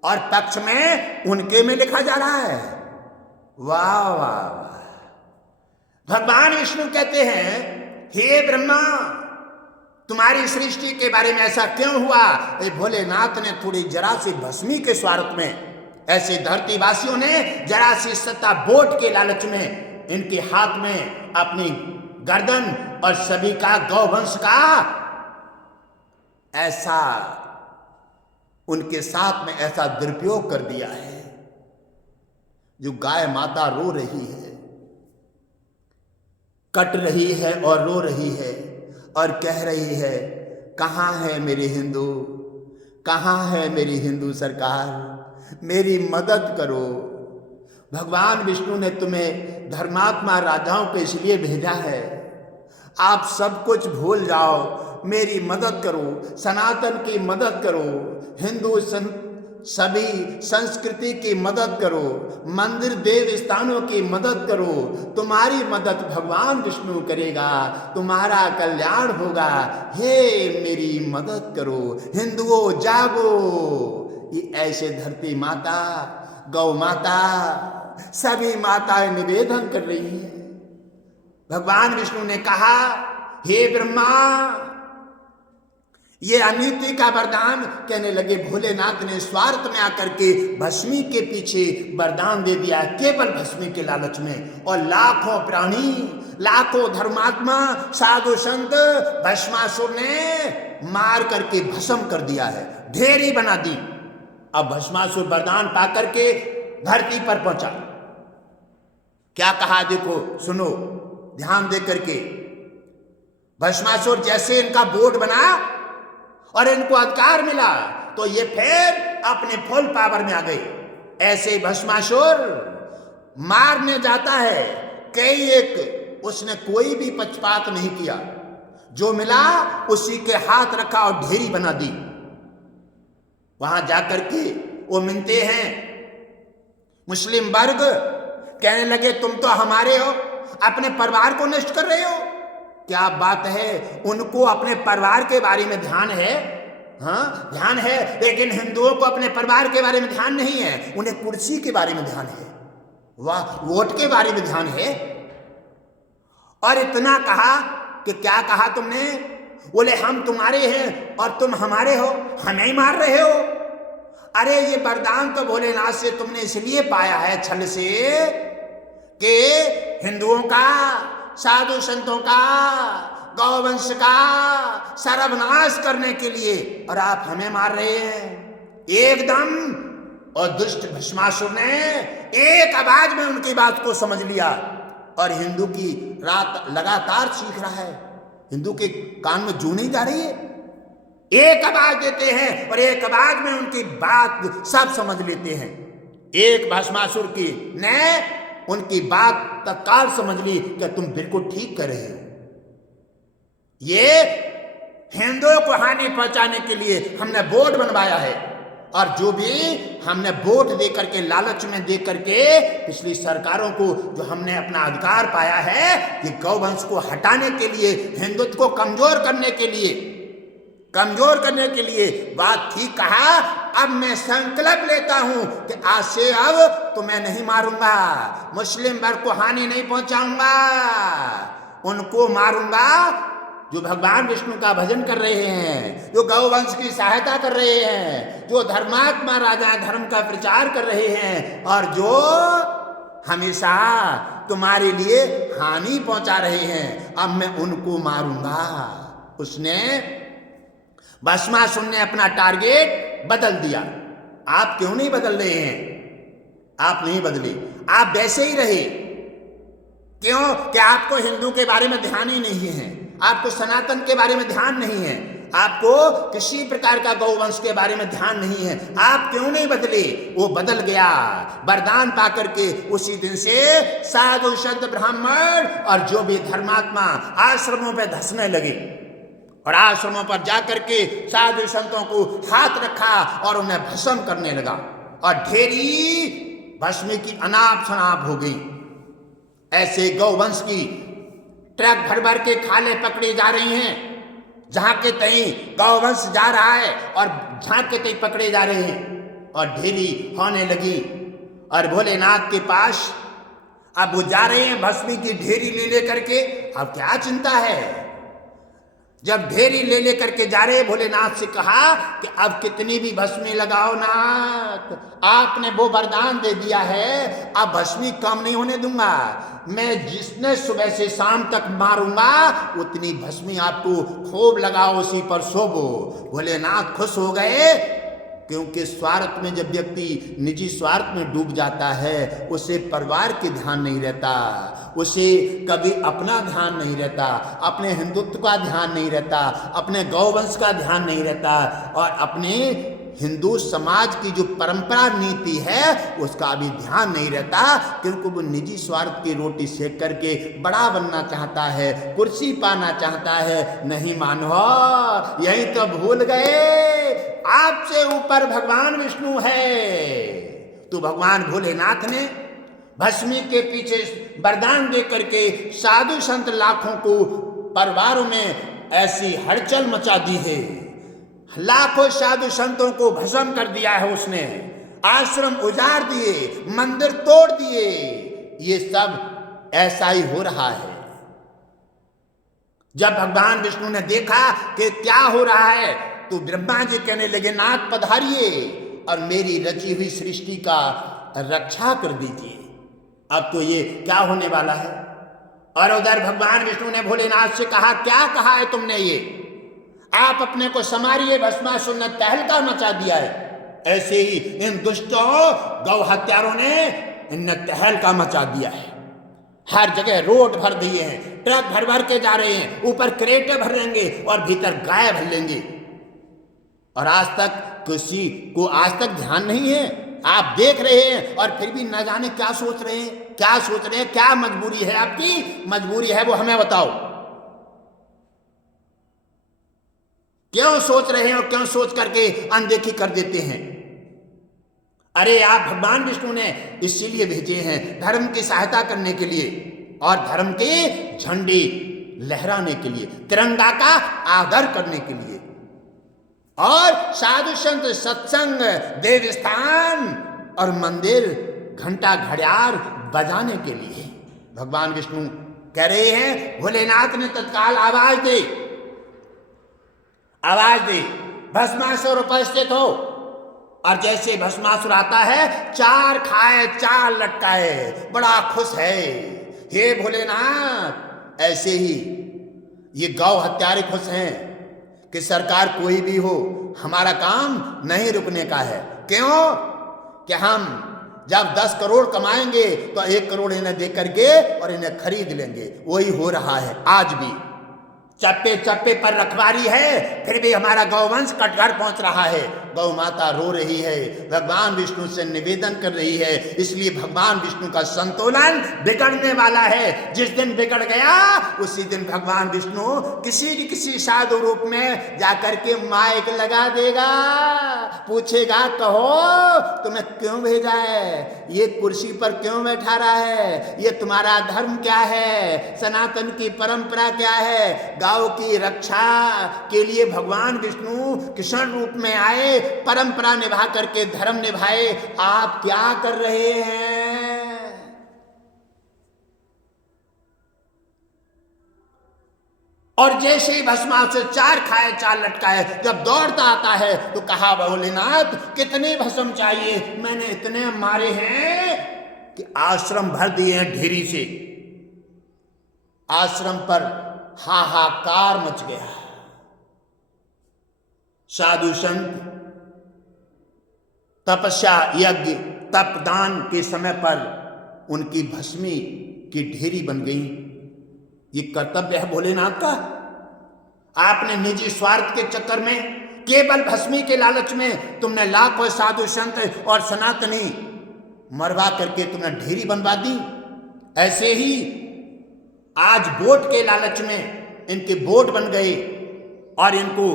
और पक्ष में उनके में लिखा जा रहा है। वाह वाह वाह। भगवान विष्णु कहते हैं, हे ब्रह्मा, तुम्हारी सृष्टि के बारे में ऐसा क्यों हुआ? भोलेनाथ ने थोड़ी जरा सी भस्मी के स्वार्थ में, ऐसे धरतीवासियों ने जरा सी सत्ता वोट के लालच में इनके हाथ में अपनी गर्दन और सभी का गौवंश का ऐसा उनके साथ में ऐसा दुरुपयोग कर दिया है। जो गाय माता रो रही है, कट रही है और रो रही है और कह रही है, कहाँ है मेरे हिंदू, कहाँ है मेरी हिंदू सरकार, मेरी मदद करो। भगवान विष्णु ने तुम्हें धर्मात्मा राजाओं को इसलिए भेजा है, आप सब कुछ भूल जाओ, मेरी मदद करो, सनातन की मदद करो, हिंदू सभी संस्कृति की मदद करो, मंदिर देव स्थानों की मदद करो। तुम्हारी मदद भगवान विष्णु करेगा, तुम्हारा कल्याण होगा। हे मेरी मदद करो, हिंदुओं जागो। ये ऐसे धरती माता, गौ माता, सभी माताएं निवेदन कर रही हैं। भगवान विष्णु ने कहा, हे ब्रह्मा, ये अनीति का वरदान। कहने लगे भोलेनाथ ने स्वार्थ में आकर के भस्मी के पीछे वरदान दे दिया, केवल भस्मी के लालच में, और लाखों प्राणी, लाखों धर्मात्मा, साधु संत भस्मासुर ने मार करके भस्म कर दिया है, ढेरी बना दी। अब भस्मासुर वरदान पा करके धरती पर पहुंचा। क्या कहा देखो, सुनो ध्यान दे करके। भस्मासुर जैसे इनका बोर्ड बना और इनको अधिकार मिला तो ये फिर अपने फुल पावर में आ गए। ऐसे भस्मासुर मारने जाता है, कई एक उसने कोई भी पक्षपात नहीं किया, जो मिला उसी के हाथ रखा और ढेरी बना दी। वहां जाकर के वो मिलते हैं मुस्लिम वर्ग, कहने लगे तुम तो हमारे हो, अपने परिवार को नष्ट कर रहे हो। क्या बात है, उनको अपने परिवार के बारे में ध्यान है। हाँ ध्यान है, लेकिन हिंदुओं को अपने परिवार के बारे में ध्यान नहीं है, उन्हें कुर्सी के बारे में ध्यान है, वाह, वोट के बारे में ध्यान है। और इतना कहा कि क्या कहा तुमने? बोले हम तुम्हारे हैं और तुम हमारे हो, हमें ही मार रहे हो। अरे ये वरदान तो भोलेनाथ से तुमने इसलिए पाया है छल से कि हिंदुओं का, साधु संतों का, गौवंश का सर्वनाश करने के लिए, और आप हमें मार रहे हैं एकदम। और दुष्ट भस्मासुर ने एक आवाज में उनकी बात को समझ लिया और हिंदू की रात लगातार चीख रहा है। हिंदू के कान में जू नहीं जा रही है, एक आवाज देते हैं और एक आवाज में उनकी बात सब समझ लेते हैं। एक भस्मासुर की ने उनकी बात तत्काल समझ ली कि तुम बिल्कुल ठीक कर रहे हो। ये हिंदुओं को हानि पहुंचाने के लिए हमने बोर्ड बनवाया है, और जो भी हमने वोट दे करके, लालच में दे करके पिछली सरकारों को जो हमने अपना अधिकार पाया है, ये गौवंश को हटाने के लिए, हिंदुत्व को कमजोर करने के लिए बात ठीक कहा। अब मैं संकल्प लेता हूं कि आज से अब तो मैं नहीं मारूंगा, मुस्लिम वर्ग को हानि नहीं पहुंचाऊंगा, उनको मारूंगा जो भगवान विष्णु का भजन कर रहे हैं, जो गौवंश की सहायता कर रहे हैं, जो धर्मात्मा राजा धर्म का प्रचार कर रहे हैं, और जो हमेशा तुम्हारे लिए हानि पहुंचा रहे हैं, अब मैं उनको मारूंगा। उसने, भस्मासुर ने अपना टारगेट बदल दिया। आप क्यों नहीं बदल रहे हैं? आप नहीं बदले, आप वैसे ही रहे। क्यों? कि आपको हिंदू के बारे में ध्यान ही नहीं है, आपको सनातन के बारे में ध्यान नहीं है, आपको किसी प्रकार का गौवंश के बारे में ध्यान नहीं है। आप क्यों नहीं बदले? वो बदल गया। वरदान पाकर के उसी दिन से साधु संत ब्राह्मण और जो भी धर्मात्मा आश्रमों पे धंसने लगे, और आश्रमों पर जाकर के साधु संतों को हाथ रखा और उन्हें भस्म करने लगा, और ढेरी भस्म की अनाप शनाप हो गई। ऐसे गौवंश की ट्रक भर भर के खाले पकड़ी जा रही हैं, जहां के तहीं गौवंश जा रहा है और जहां के तहीं पकड़े जा रहे हैं, और ढेरी होने लगी। और भोलेनाथ के पास अब वो जा रहे हैं भस्मी की ढेरी ले लेकर के। अब क्या चिंता है? जब ढेरी ले लेकर के जा रहे, भोलेनाथ से कहा कि अब कितनी भी भस्मी लगाओ नाथ, आपने वो वरदान दे दिया है, अब भस्मी कम नहीं होने दूंगा। मैं जिसने सुबह से शाम तक मारूंगा उतनी भस्मी आपको खूब लगाओ, उसी पर शोभो। भोलेनाथ खुश हो गए, क्योंकि स्वार्थ में जब व्यक्ति निजी स्वार्थ में डूब जाता है, उसे परिवार के ध्यान नहीं रहता, उसे कभी अपना ध्यान नहीं रहता, अपने हिंदुत्व का ध्यान नहीं रहता, अपने गौवंश का ध्यान नहीं रहता, और अपने हिंदू समाज की जो परंपरा नीति है उसका भी ध्यान नहीं रहता, क्योंकि वो निजी स्वार्थ की रोटी सेक करके बड़ा बनना चाहता है, कुर्सी पाना चाहता है। नहीं मानो, यही तो भूल गए, आपसे ऊपर भगवान विष्णु है। तो भगवान भोलेनाथ ने भस्मी के पीछे वरदान दे करके साधु संत लाखों को परिवारों में ऐसी हलचल मचा दी है, लाखों साधु संतों को भस्म कर दिया है उसने, आश्रम उजाड़ दिए, मंदिर तोड़ दिए। ये सब ऐसा ही हो रहा है। जब भगवान विष्णु ने देखा कि क्या हो रहा है, तो ब्रह्मा जी कहने लगे, नाथ पधारिए और मेरी रची हुई सृष्टि का रक्षा कर दीजिए। अब तो ये क्या होने वाला है? और उधर भगवान विष्णु ने भोलेनाथ से कहा, क्या कहा है तुमने? ये आप अपने को संवारिए, भस्मासुर ने तहलका मचा दिया है। ऐसे ही इन दुष्टों गौ हत्यारों ने इनने तहलका मचा दिया है। हर जगह रोड भर दिए हैं, ट्रक भर भर के जा रहे हैं, ऊपर क्रेटे भर लेंगे और भीतर गाय भर लेंगे। और आज तक किसी को आज तक ध्यान नहीं है। आप देख रहे हैं और फिर भी न जाने क्या सोच रहे हैं, क्या सोच रहे हैं, क्या मजबूरी है आपकी? मजबूरी है वो हमें बताओ, क्यों सोच रहे हैं और क्यों सोच करके अनदेखी कर देते हैं? अरे आप भगवान विष्णु ने इसीलिए भेजे हैं, धर्म की सहायता करने के लिए और धर्म के झंडे लहराने के लिए, तिरंगा का आदर करने के लिए, और साधु संत सत्संग देव स्थान और मंदिर घंटा घड़ियाल बजाने के लिए। भगवान विष्णु कह रहे हैं, भोलेनाथ ने तत्काल आवाज दे, भस्मासुर उपस्थित हो। और जैसे भस्मासुर आता है, 4 खाए 4 लटकाए, बड़ा खुश है। हे भोलेनाथ, ऐसे ही ये गौ हत्यारे खुश हैं कि सरकार कोई भी हो, हमारा काम नहीं रुकने का है। क्यों? कि हम जब 10 करोड़ कमाएंगे तो 1 करोड़ इन्हें दे करके और इन्हें खरीद लेंगे। वही हो रहा है आज भी। चप्पे चप्पे पर रखवारी है, फिर भी हमारा गौवंश कटघर पहुंच रहा है। गौ माता रो रही है, भगवान विष्णु से निवेदन कर रही है। इसलिए भगवान विष्णु का संतुलन बिगड़ने वाला है। जिस दिन बिगड़ गया उसी दिन भगवान विष्णु किसी न किसी साधु रूप में जाकर के माइक लगा देगा, पूछेगा, कहो तुम्हें क्यों भेजा है, ये कुर्सी पर क्यों बैठा रहा है, ये तुम्हारा धर्म क्या है, सनातन की परंपरा क्या है। गांव की रक्षा के लिए भगवान विष्णु कृष्ण रूप में आए, परंपरा निभा करके धर्म निभाए। आप क्या कर रहे हैं? और जैसे ही भस्मासुर 4 खाए 4 लटकाए, जब दौड़ता आता है तो कहा, भोलेनाथ कितने भस्म चाहिए? मैंने इतने मारे हैं कि आश्रम भर दिए हैं ढेरी से। आश्रम पर हाहाकार मच गया। साधु संत तपस्या यज्ञ तपदान के समय पर उनकी भस्मी की ढेरी बन गई। ये कर्तव्य है भोलेनाथ का। आपने निजी स्वार्थ के चक्कर में, केवल भस्मी के लालच में तुमने लाखों साधु संत और सनातनी मरवा करके तुमने ढेरी बनवा दी। ऐसे ही आज वोट के लालच में इनके वोट बन गए और इनको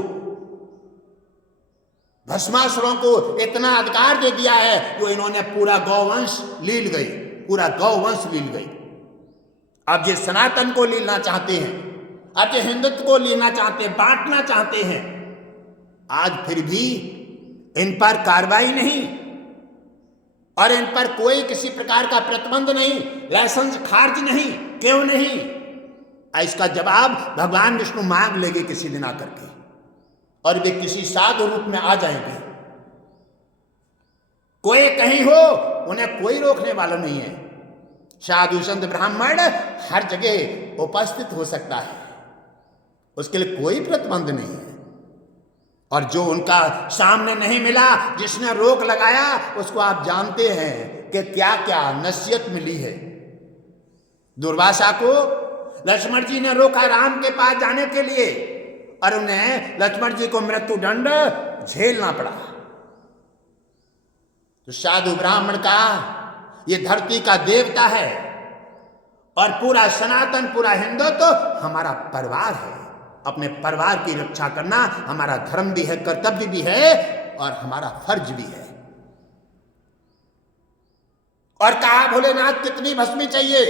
भस्मासुरों को इतना अधिकार दे दिया है जो इन्होंने पूरा गौवंश लील गई, पूरा गौवंश लील गई। अब ये सनातन को लीलना चाहते हैं, अब ये हिंदुत्व को लीलना चाहते हैं, बांटना चाहते हैं। आज फिर भी इन पर कार्रवाई नहीं और इन पर कोई किसी प्रकार का प्रतिबंध नहीं, लाइसेंस खारिज नहीं। क्यों नहीं? इसका जवाब भगवान विष्णु मांग लेंगे किसी दिन आकर के, और वे किसी साधु रूप में आ जाएंगे। कोई कहीं हो, उन्हें कोई रोकने वाला नहीं है। साधु संत ब्राह्मण हर जगह उपस्थित हो सकता है, उसके लिए कोई प्रतिबंध नहीं है। और जो उनका सामने नहीं मिला, जिसने रोक लगाया, उसको आप जानते हैं कि क्या क्या नसीहत मिली है। दुर्वासा को लक्ष्मण जी ने रोका राम के पास जाने के लिए, और उन्हें लक्ष्मण जी को मृत्यु दंड झेलना पड़ा। तो साधु ब्राह्मण का ये धरती का देवता है, और पूरा सनातन, पूरा हिंदुत्व तो हमारा परिवार है। अपने परिवार की रक्षा करना हमारा धर्म भी है, कर्तव्य भी है और हमारा फर्ज भी है। और कहा, भोलेनाथ कितनी भस्मी चाहिए?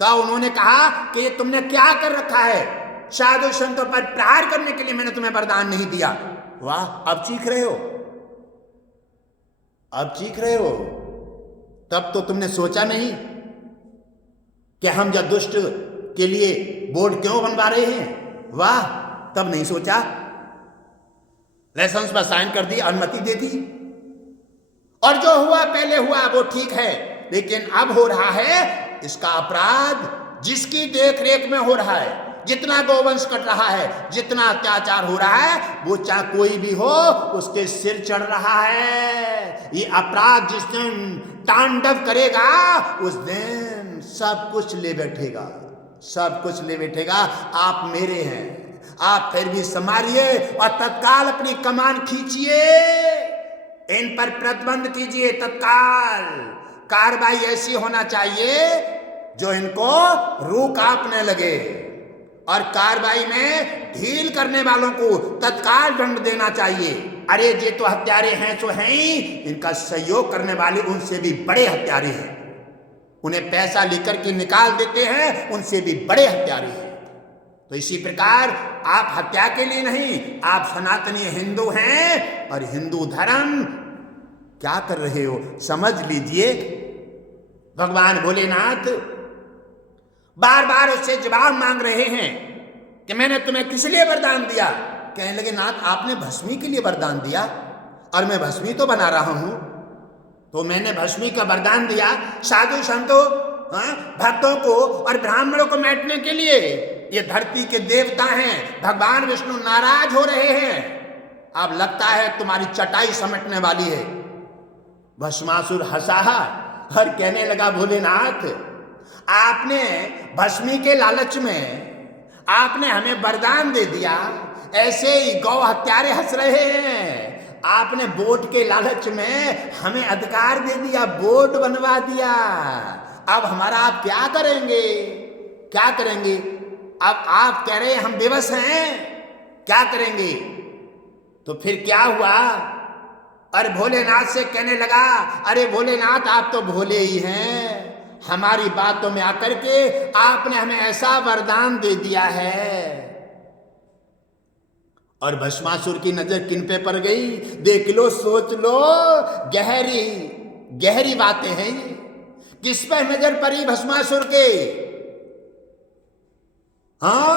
तो उन्होंने कहा कि ये तुमने क्या कर रखा है, साधु संतों पर प्रहार करने के लिए मैंने तुम्हें वरदान नहीं दिया। वाह, अब चीख रहे हो, अब चीख रहे हो। तब तो तुमने सोचा नहीं कि हम जब दुष्ट के लिए बोर्ड क्यों बनवा रहे हैं। वाह, तब नहीं सोचा। लाइसेंस पर साइन कर दी, अनुमति दे दी, और जो हुआ पहले हुआ वो ठीक है, लेकिन अब हो रहा है इसका अपराध जिसकी देख रेख में हो रहा है। जितना गौवंश कट रहा है, जितना अत्याचार हो रहा है, वो चाहे कोई भी हो उसके सिर चढ़ रहा है। ये अपराध जिस दिन तांडव करेगा, उस दिन सब कुछ ले बैठेगा, सब कुछ ले बैठेगा। आप मेरे हैं, आप फिर भी संभालिए और तत्काल अपनी कमान खींचिए, इन पर प्रतिबंध कीजिए। तत्काल कार्रवाई ऐसी होना चाहिए जो इनको रूह कांपने लगे, और कार्रवाई में ढील करने वालों को तत्काल दंड देना चाहिए। अरे ये तो हत्यारे हैं तो हैं ही, इनका सहयोग करने वाले उनसे भी बड़े हत्यारे हैं, उन्हें पैसा लेकर के निकाल देते हैं, उनसे भी बड़े हत्यारे हैं। तो इसी प्रकार आप हत्या के लिए नहीं, आप सनातनी हिंदू हैं और हिंदू धर्म क्या कर रहे हो समझ लीजिए। भगवान भोलेनाथ बार बार उससे जवाब मांग रहे हैं कि मैंने तुम्हें किस लिए वरदान दिया। कहने लगे नाथ आपने भस्मी के लिए वरदान दिया और मैं भस्मी तो बना रहा हूं, तो मैंने भस्मी का वरदान दिया साधु संतों, भक्तों को और ब्राह्मणों को मैटने के लिए। ये धरती के देवता हैं, भगवान विष्णु नाराज हो रहे हैं, अब लगता है तुम्हारी चटाई समेटने वाली है। भस्मासुर हंसा और कहने लगा भोलेनाथ आपने भस्मी के लालच में आपने हमें वरदान दे दिया, ऐसे ही गौ हत्यारे हंस रहे हैं। आपने वोट के लालच में हमें अधिकार दे दिया, वोट बनवा दिया, अब हमारा आप क्या करेंगे, क्या करेंगे। अब आप कह रहे हैं हम बेबस हैं, क्या करेंगे। तो फिर क्या हुआ, अरे भोलेनाथ से कहने लगा अरे भोलेनाथ आप तो भोले ही हैं, हमारी बातों में आकर के आपने हमें ऐसा वरदान दे दिया है। और भस्मासुर की नजर किन पे पड़ गई, देख लो सोच लो, गहरी गहरी बातें हैं ये। किस पे नजर पड़ी भस्मासुर के, हाँ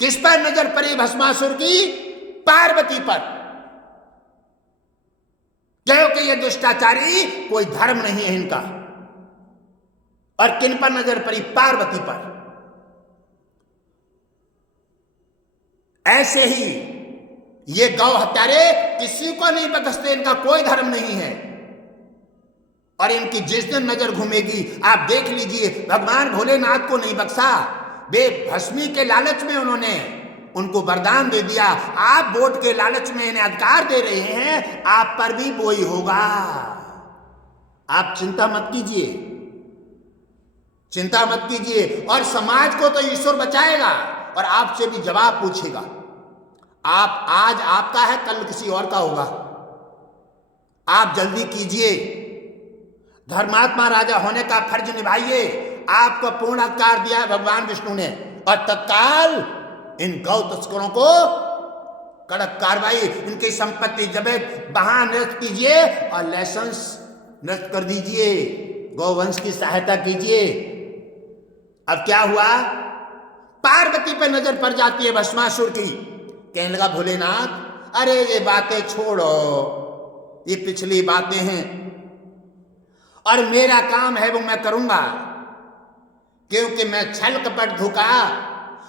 किस पर नजर पड़ी भस्मासुर की, पार्वती पर। क्योंकि ये दुष्टाचारी कोई धर्म नहीं है इनका। और किन पर नजर पड़ी, पार्वती पर। ऐसे ही ये गौ हत्यारे किसी को नहीं बख्शते, इनका कोई धर्म नहीं है। और इनकी जिस दिन नजर घूमेगी आप देख लीजिए, भगवान भोलेनाथ को नहीं बख्शा, वे भस्मी के लालच में उन्होंने उनको वरदान दे दिया, आप वोट के लालच में इन्हें अधिकार दे रहे हैं, आप पर भी वो ही होगा। आप चिंता मत कीजिए, चिंता मत कीजिए। और समाज को तो ईश्वर बचाएगा और आपसे भी जवाब पूछेगा। आप आज आपका है, कल किसी और का होगा। आप जल्दी कीजिए, धर्मात्मा राजा होने का फर्ज निभाइए। आपको पूर्ण अधिकार दिया है भगवान विष्णु ने, और तत्काल इन गौ तस्करों को कड़क कार्रवाई, इनकी संपत्ति जब्त बहा नष्ट कीजिए और लाइसेंस नष्ट कर दीजिए, गौवंश की सहायता कीजिए। अब क्या हुआ, पार्वती पर नजर पड़ जाती है भस्मासुर की। कहने लगा भोलेनाथ अरे ये बातें छोड़ो, ये पिछली बातें हैं, और मेरा काम है वो मैं करूंगा, क्योंकि मैं छल कपट धोखा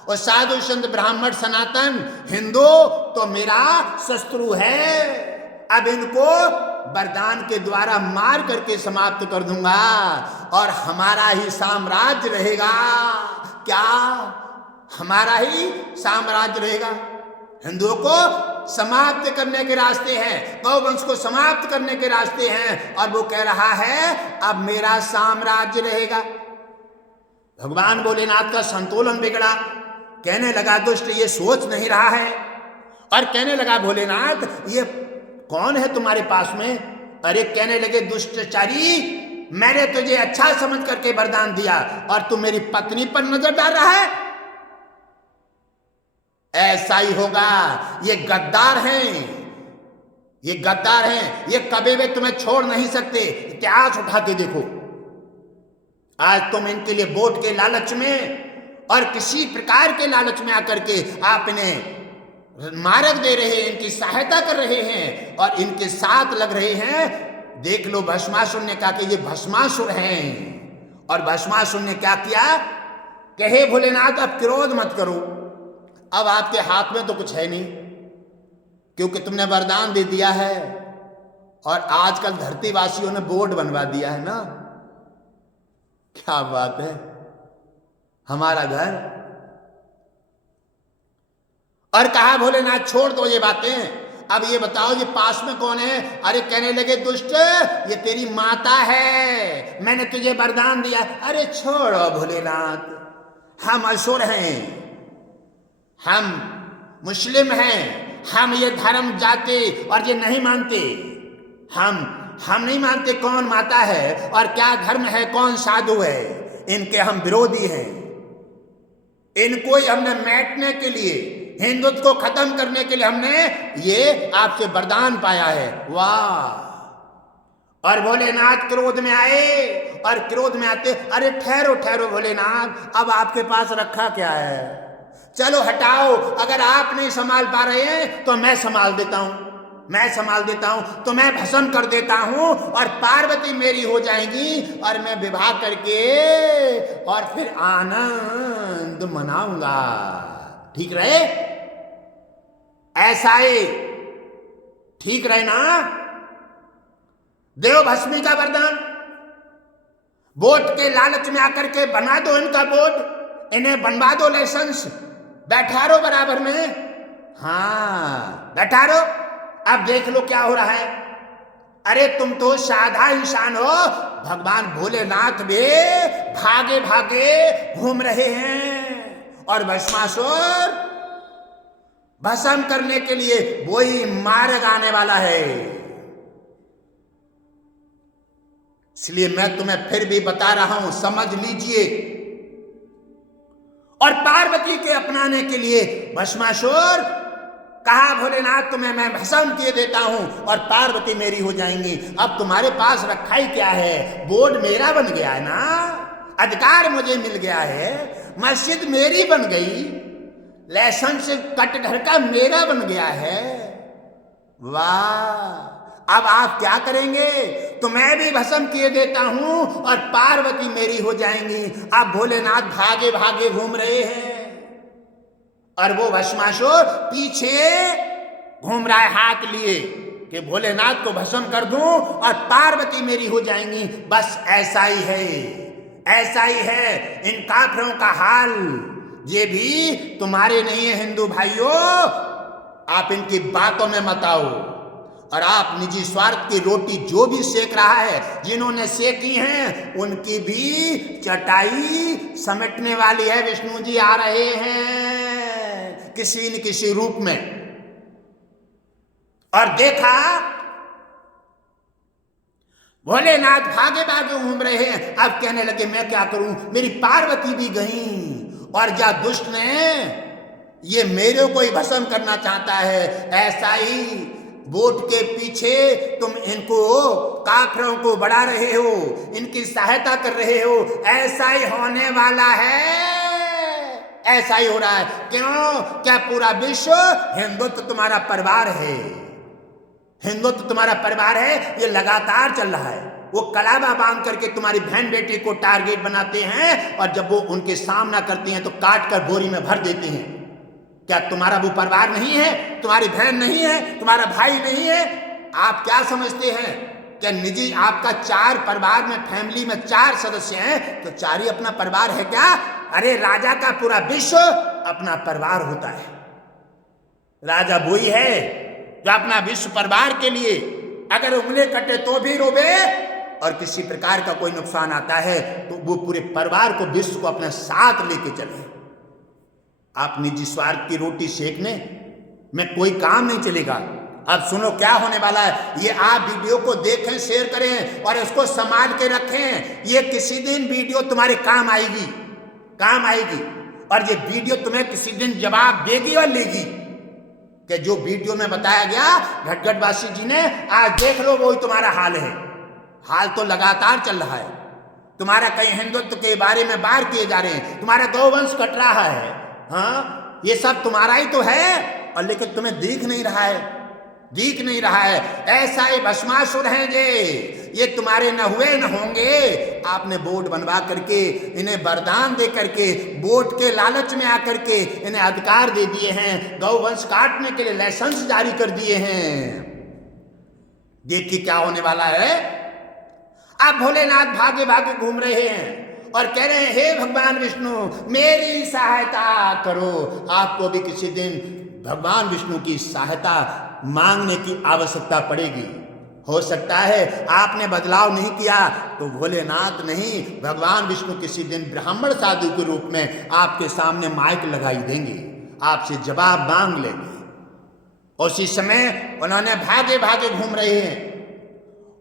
और साधु संत ब्राह्मण सनातन हिंदू तो मेरा शत्रु है। अब इनको वरदान के द्वारा मार करके समाप्त कर दूंगा और हमारा ही साम्राज्य रहेगा। क्या हमारा ही साम्राज्य रहेगा। हिंदुओं को समाप्त करने के रास्ते हैं, गौवंश को समाप्त करने के रास्ते हैं, और वो कह रहा है अब मेरा साम्राज्य रहेगा। भगवान भोलेनाथ का संतुलन बिगड़ा। कहने लगा दुष्ट ये सोच नहीं रहा है, और कहने लगा भोलेनाथ ये कौन है तुम्हारे पास में। अरे कहने लगे दुष्टाचारी मैंने तुझे अच्छा समझ करके वरदान दिया और तू मेरी पत्नी पर नजर डाल रहा है। ऐसा ही होगा, ये गद्दार हैं, ये गद्दार हैं, ये कभी भी तुम्हें छोड़ नहीं सकते। इतिहास उठा के देखो, आज तुम इनके लिए वोट के लालच में और किसी प्रकार के लालच में आकर के आप इन्हें मार्ग दे रहे हैं, इनकी सहायता कर रहे हैं और इनके साथ लग रहे हैं। देख लो भस्मासुर ने कहा कि ये भस्मासुर हैं, और भस्मासुर ने क्या किया, कहे भोलेनाथ अब क्रोध मत करो, अब आपके हाथ में तो कुछ है नहीं, क्योंकि तुमने वरदान दे दिया है और आजकल धरती वासियों ने बोर्ड बनवा दिया है ना। क्या बात है, हमारा घर। और कहा भोलेनाथ छोड़ दो ये बातें, अब ये बताओ ये पास में कौन है। अरे कहने लगे दुष्ट ये तेरी माता है, मैंने तुझे वरदान दिया। अरे छोड़ो भोलेनाथ, हम असुर हैं, हम मुस्लिम हैं हम ये धर्म जाते और ये नहीं मानते। हम नहीं मानते कौन माता है और क्या धर्म है, कौन साधु है। इनके हम विरोधी हैं। इनको ही हमने मिटाने के लिए, हिंदुत्व को खत्म करने के लिए हमने ये आपसे वरदान पाया है। वाह! और भोलेनाथ क्रोध में आए और क्रोध में आते, अरे ठहरो ठहरो भोलेनाथ, अब आपके पास रखा क्या है, चलो हटाओ, अगर आप नहीं संभाल पा रहे हैं तो मैं संभाल देता हूं, तो मैं भस्म कर देता हूं और पार्वती मेरी हो जाएंगी और मैं विवाह करके और फिर आनंद मनाऊंगा। ठीक रहे? ऐसा ही ठीक रहे ना? देव भस्मी का वरदान। वोट के लालच में आकर के बना दो इनका बोर्ड, इन्हें बनवा दो लाइसेंस, बैठा रहो बराबर में। हाँ, बैठा रहो। अब देख लो क्या हो रहा है। अरे तुम तो साधा इंसान हो, भगवान भोलेनाथ भी भागे भागे घूम रहे हैं और भस्मासुर भस्म करने के लिए वही मार्ग आने वाला है। इसलिए मैं तुम्हें फिर भी बता रहा हूं, समझ लीजिए। और पार्वती के अपनाने के लिए भस्मासुर कहा, भोलेनाथ तुम्हें मैं भस्म किए देता हूं और पार्वती मेरी हो जाएंगी। अब तुम्हारे पास रखा ही क्या है, बोर्ड मेरा बन गया है ना, अधिकार मुझे मिल गया है, मस्जिद मेरी बन गई, लाइसेंस कटघर का मेरा बन गया है। वाह! अब आप क्या करेंगे? तो मैं भी भस्म किए देता हूं और पार्वती मेरी हो जाएंगी। अब भोलेनाथ भागे भागे घूम रहे हैं और वो भस्मासुर पीछे घूम रहा है हाथ लिए कि भोलेनाथ को भस्म कर दूं और पार्वती मेरी हो जाएंगी। बस ऐसा ही है, ऐसा ही है इन काफिरों का हाल। ये भी तुम्हारे नहीं है हिंदू भाइयों, आप इनकी बातों में मत आओ। और आप निजी स्वार्थ की रोटी जो भी सेक रहा है, जिन्होंने सेकी हैं उनकी भी चटाई समेटने वाली है। विष्णु जी आ रहे हैं किसी न किसी रूप में। और देखा भोलेनाथ भागे भागे घूम रहे हैं। अब कहने लगे मैं क्या करूं, मेरी पार्वती भी गई और जा दुष्ट ने ये मेरे को ही भस्म करना चाहता है। ऐसा ही वोट के पीछे तुम इनको काफिरों को बढ़ा रहे हो, इनकी सहायता कर रहे हो। ऐसा ही होने वाला है, ऐसा ही हो रहा है। क्यों? क्या पूरा विश्व हिंदुत्व तुम्हारा परिवार है, हिंदुत्व तुम्हारा परिवार है, ये लगातार चल रहा है। वो कलावा बांध करके तुम्हारी बहन बेटी को टारगेट बनाते हैं और जब वो उनके सामना करती हैं तो काट कर बोरी में भर देते हैं। क्या तुम्हारा वो परिवार नहीं है, तुम्हारी बहन नहीं है, तुम्हारा भाई नहीं है? आप क्या समझते हैं क्या निजी आपका 4 परिवार में, फैमिली में 4 सदस्य हैं तो 4 ही अपना परिवार है क्या? अरे राजा का पूरा विश्व अपना परिवार होता है। राजा वही है जो अपना विश्व परिवार के लिए अगर उंगली कटे तो भी रोवे और किसी प्रकार का कोई नुकसान आता है तो वो पूरे परिवार को, विश्व को अपने साथ लेके चले। आप निजी स्वार्थ की रोटी सेकने में कोई काम नहीं चलेगा। अब सुनो क्या होने वाला है। ये आप वीडियो को देखें, शेयर करें और इसको संभाल के रखें। ये किसी दिन वीडियो तुम्हारे काम आएगी, काम आएगी। और ये वीडियो तुम्हें किसी दिन जवाब देगी और लेगी कि जो वीडियो में बताया गया घटघटवासी जी ने, आज देख लो वही तुम्हारा हाल है। हाल तो लगातार चल रहा है। तुम्हारा कई हिंदुत्व के बारे में बार किए जा रहे हैं, तुम्हारा गौवंश कट रहा है। हाँ, ये सब तुम्हारा ही तो है और लेकिन तुम्हें दिख नहीं रहा है, दिख नहीं रहा है। ऐसा ही भस्मासुर हैं ये तुम्हारे न हुए न होंगे। आपने बोर्ड बनवा करके, इन्हें वरदान दे करके, वोट के लालच में आकर के इन्हें अधिकार दे दिए हैं, गौवंश काटने के लिए लाइसेंस जारी कर दिए हैं। देखिए क्या होने वाला है। अब भोलेनाथ भागे भागे घूम रहे हैं और कह रहे हैं हे भगवान विष्णु मेरी सहायता करो। आपको भी किसी दिन भगवान विष्णु की सहायता मांगने की आवश्यकता पड़ेगी। हो सकता है आपने बदलाव नहीं किया तो भोलेनाथ नहीं, भगवान विष्णु किसी दिन ब्राह्मण साधु के रूप में आपके सामने माइक लगाई देंगे, आपसे जवाब मांग लेंगे। उसी समय उन्होंने भागे भागे घूम रहे हैं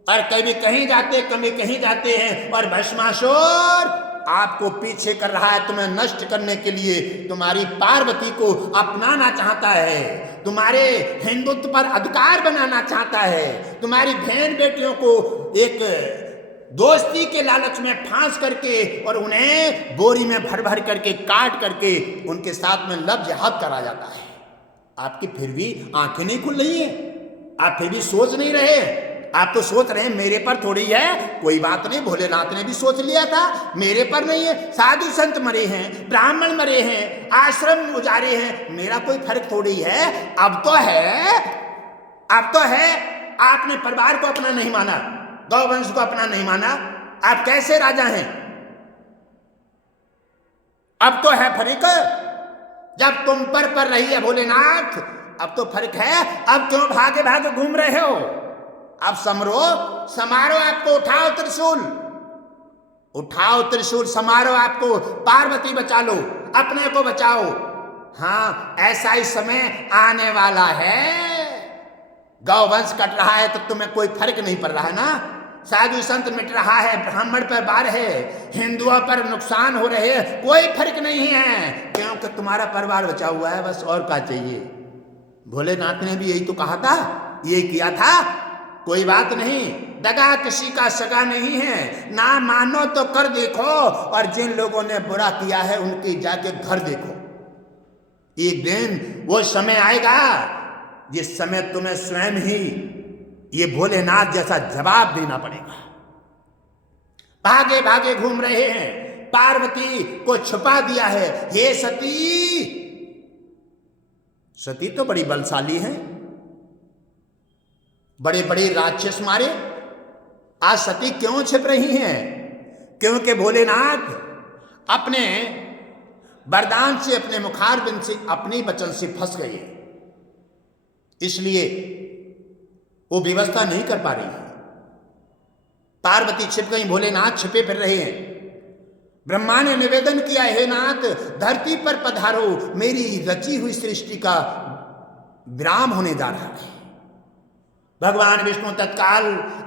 और कभी कहीं जाते कभी कहीं जाते हैं, और भस्मासुर आपको पीछे कर रहा है, तुम्हें नष्ट करने के लिए। तुम्हारी पार्वती को अपनाना चाहता है, तुम्हारे हिंदुत्व पर अधिकार बनाना चाहता है, तुम्हारी बहन बेटियों को एक दोस्ती के लालच में फांस करके और उन्हें बोरी में भर भर करके काट करके उनके साथ में लव जिहाद करा जाता है। आपकी फिर भी आंखें नहीं खुल रही है, आप फिर भी सोच नहीं रहे। आप तो सोच रहे हैं मेरे पर थोड़ी है, कोई बात नहीं, भोलेनाथ ने भी सोच लिया था, मेरे पर नहीं है। साधु संत मरे हैं, ब्राह्मण मरे हैं, आश्रम उजारे हैं, मेरा कोई फर्क थोड़ी है। अब तो है, अब तो है। आपने परिवार को अपना नहीं माना, गौवंश को अपना नहीं माना, आप कैसे राजा हैं? अब तो है फर्क, जब तुम पर रही है भोलेनाथ, अब तो फर्क है। अब क्यों भागे भागे घूम रहे हो? अब समरो, समारो, आपको उठाओ त्रिशूल, उठाओ त्रिशूल, समारो, आपको पार्वती बचा लो, अपने को बचाओ। हाँ, ऐसा ही समय आने वाला है। गौवंश कट रहा है तो तुम्हें कोई फर्क नहीं पड़ रहा है ना, साधु संत मिट रहा है, ब्राह्मण पर बार है, हिंदुओं पर नुकसान हो रहे हैं, कोई फर्क नहीं है, क्योंकि तुम्हारा परिवार बचा हुआ है, बस और क्या चाहिए। भोलेनाथ ने भी यही तो कहा था, यही किया था। कोई बात नहीं, दगा किसी का सगा नहीं है, ना मानो तो कर देखो, और जिन लोगों ने बुरा किया है उनकी जाके घर देखो। एक दिन वो समय आएगा जिस समय तुम्हें स्वयं ही ये भोलेनाथ जैसा जवाब देना पड़ेगा। भागे भागे घूम रहे हैं, पार्वती को छुपा दिया है। हे सती, सती तो बड़ी बलशाली है, बड़े बड़े राक्षस मारे, आज सती क्यों छिप रही हैं? क्योंकि भोलेनाथ अपने वरदान से, अपने मुखारबिंद से, अपने वचन से फंस गए, इसलिए वो व्यवस्था नहीं कर पा रही है। पार्वती छिप गई, भोलेनाथ छिपे फिर रहे हैं। ब्रह्मा ने निवेदन किया, हे नाथ, धरती पर पधारो, मेरी रची हुई सृष्टि का विराम होने जा रहा है। भगवान विष्णु तत्काल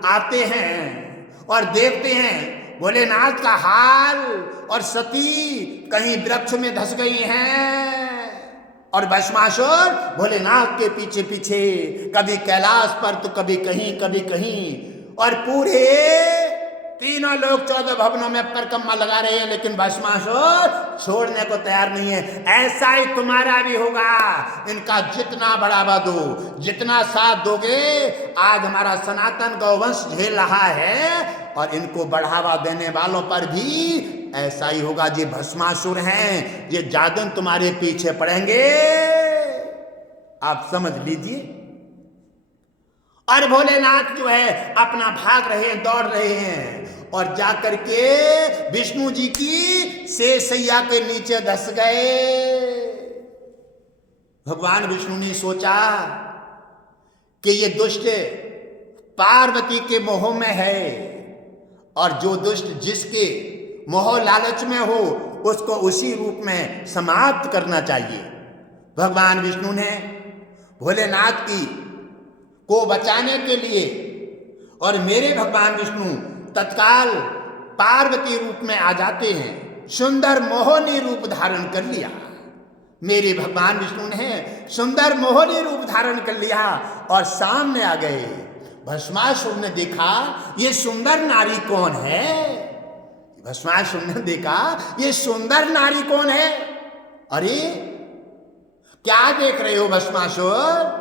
आते हैं और देखते हैं भोलेनाथ का हाल, और सती कहीं वृक्ष में धंस गई हैं, और भस्मासुर भोलेनाथ के पीछे पीछे, कभी कैलाश पर तो कभी कहीं कभी कहीं, और पूरे तीनों लोग 14 भवनों में परिक्रमा लगा रहे हैं, लेकिन भस्मासुर छोड़ने को तैयार नहीं है। ऐसा ही तुम्हारा भी होगा। इनका जितना बढ़ावा दो, जितना साथ दोगे, आज हमारा सनातन गौवंश झेल रहा है, और इनको बढ़ावा देने वालों पर भी ऐसा ही होगा। ये भस्मासुर हैं, ये जादन तुम्हारे पीछे पड़ेंगे, आप समझ लीजिए। और भोलेनाथ जो है अपना भाग रहे हैं, दौड़ रहे हैं, और जाकर के विष्णु जी की शेषैया के नीचे धंस गए। भगवान विष्णु ने सोचा कि ये दुष्ट पार्वती के मोह में है, और जो दुष्ट जिसके मोह लालच में हो उसको उसी रूप में समाप्त करना चाहिए। भगवान विष्णु ने भोलेनाथ की को बचाने के लिए, और मेरे भगवान विष्णु तत्काल पार्वती रूप में आ जाते हैं, सुंदर मोहनी रूप धारण कर लिया। मेरे भगवान विष्णु ने सुंदर मोहनी रूप धारण कर लिया और सामने आ गए। भस्मासुर ने देखा ये सुंदर नारी कौन है। भस्मासुर ने देखा ये सुंदर नारी कौन है। अरे क्या देख रहे हो भस्मासुर?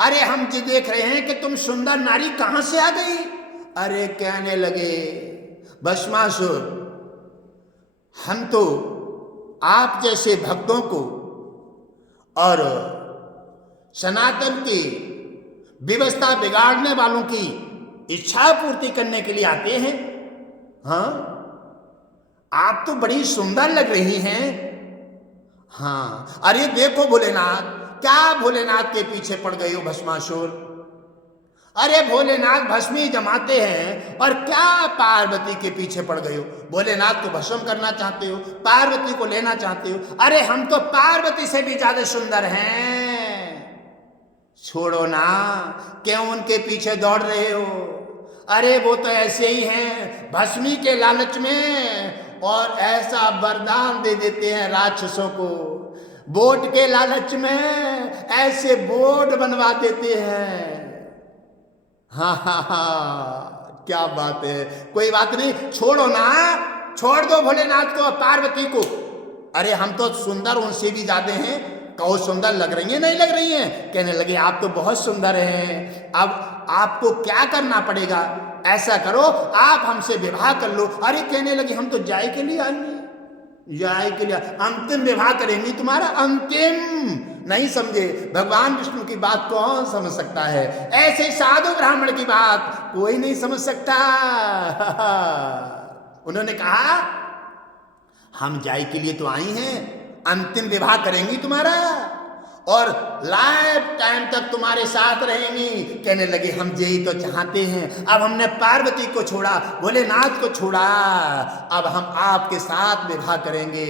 अरे हम जो देख रहे हैं कि तुम सुंदर नारी कहां से आ गई। अरे कहने लगे भस्मासुर, हम तो आप जैसे भक्तों को और सनातन की व्यवस्था बिगाड़ने वालों की इच्छा पूर्ति करने के लिए आते हैं। हाँ, आप तो बड़ी सुंदर लग रही हैं। हाँ, अरे देखो भोलेनाथ, क्या भोलेनाथ के पीछे पड़ गई हो भस्मासुर? अरे भोलेनाथ भस्मी जमाते हैं और क्या पार्वती के पीछे पड़ गई हो? भोलेनाथ को भस्म करना चाहते हो, पार्वती को लेना चाहते हो। अरे हम तो पार्वती से भी ज्यादा सुंदर हैं। छोड़ो ना, क्यों उनके पीछे दौड़ रहे हो? अरे वो तो ऐसे ही हैं, भस्मी के लालच में, और ऐसा वरदान दे देते हैं राक्षसों को, वोट के लालच में ऐसे बोर्ड बनवा देते हैं। हाँ हाँ हाँ, क्या बात है। कोई बात नहीं, छोड़ो ना, छोड़ दो भोलेनाथ को, पार्वती को। अरे हम तो सुंदर उनसे भी ज्यादा हैं, कहो सुंदर लग रही है, नहीं लग रही हैं? कहने लगे आप तो बहुत सुंदर हैं, अब आपको क्या करना पड़ेगा, ऐसा करो आप हमसे विवाह कर लो। अरे कहने लगे हम तो जाय के लिए आएंगे, जाय के लिए, अंतिम विवाह करेंगे तुम्हारा, अंतिम। नहीं समझे, भगवान विष्णु की बात कौन समझ सकता है? ऐसे साधु ब्राह्मण की बात कोई नहीं समझ सकता। उन्होंने कहा हम जाय के लिए तो आई हैं, अंतिम विवाह करेंगी तुम्हारा, और लाइफ टाइम तक तुम्हारे साथ रहेंगी। कहने लगे हम यही तो चाहते हैं, अब हमने पार्वती को छोड़ा, भोलेनाथ को छोड़ा, अब हम आपके साथ विवाह करेंगे।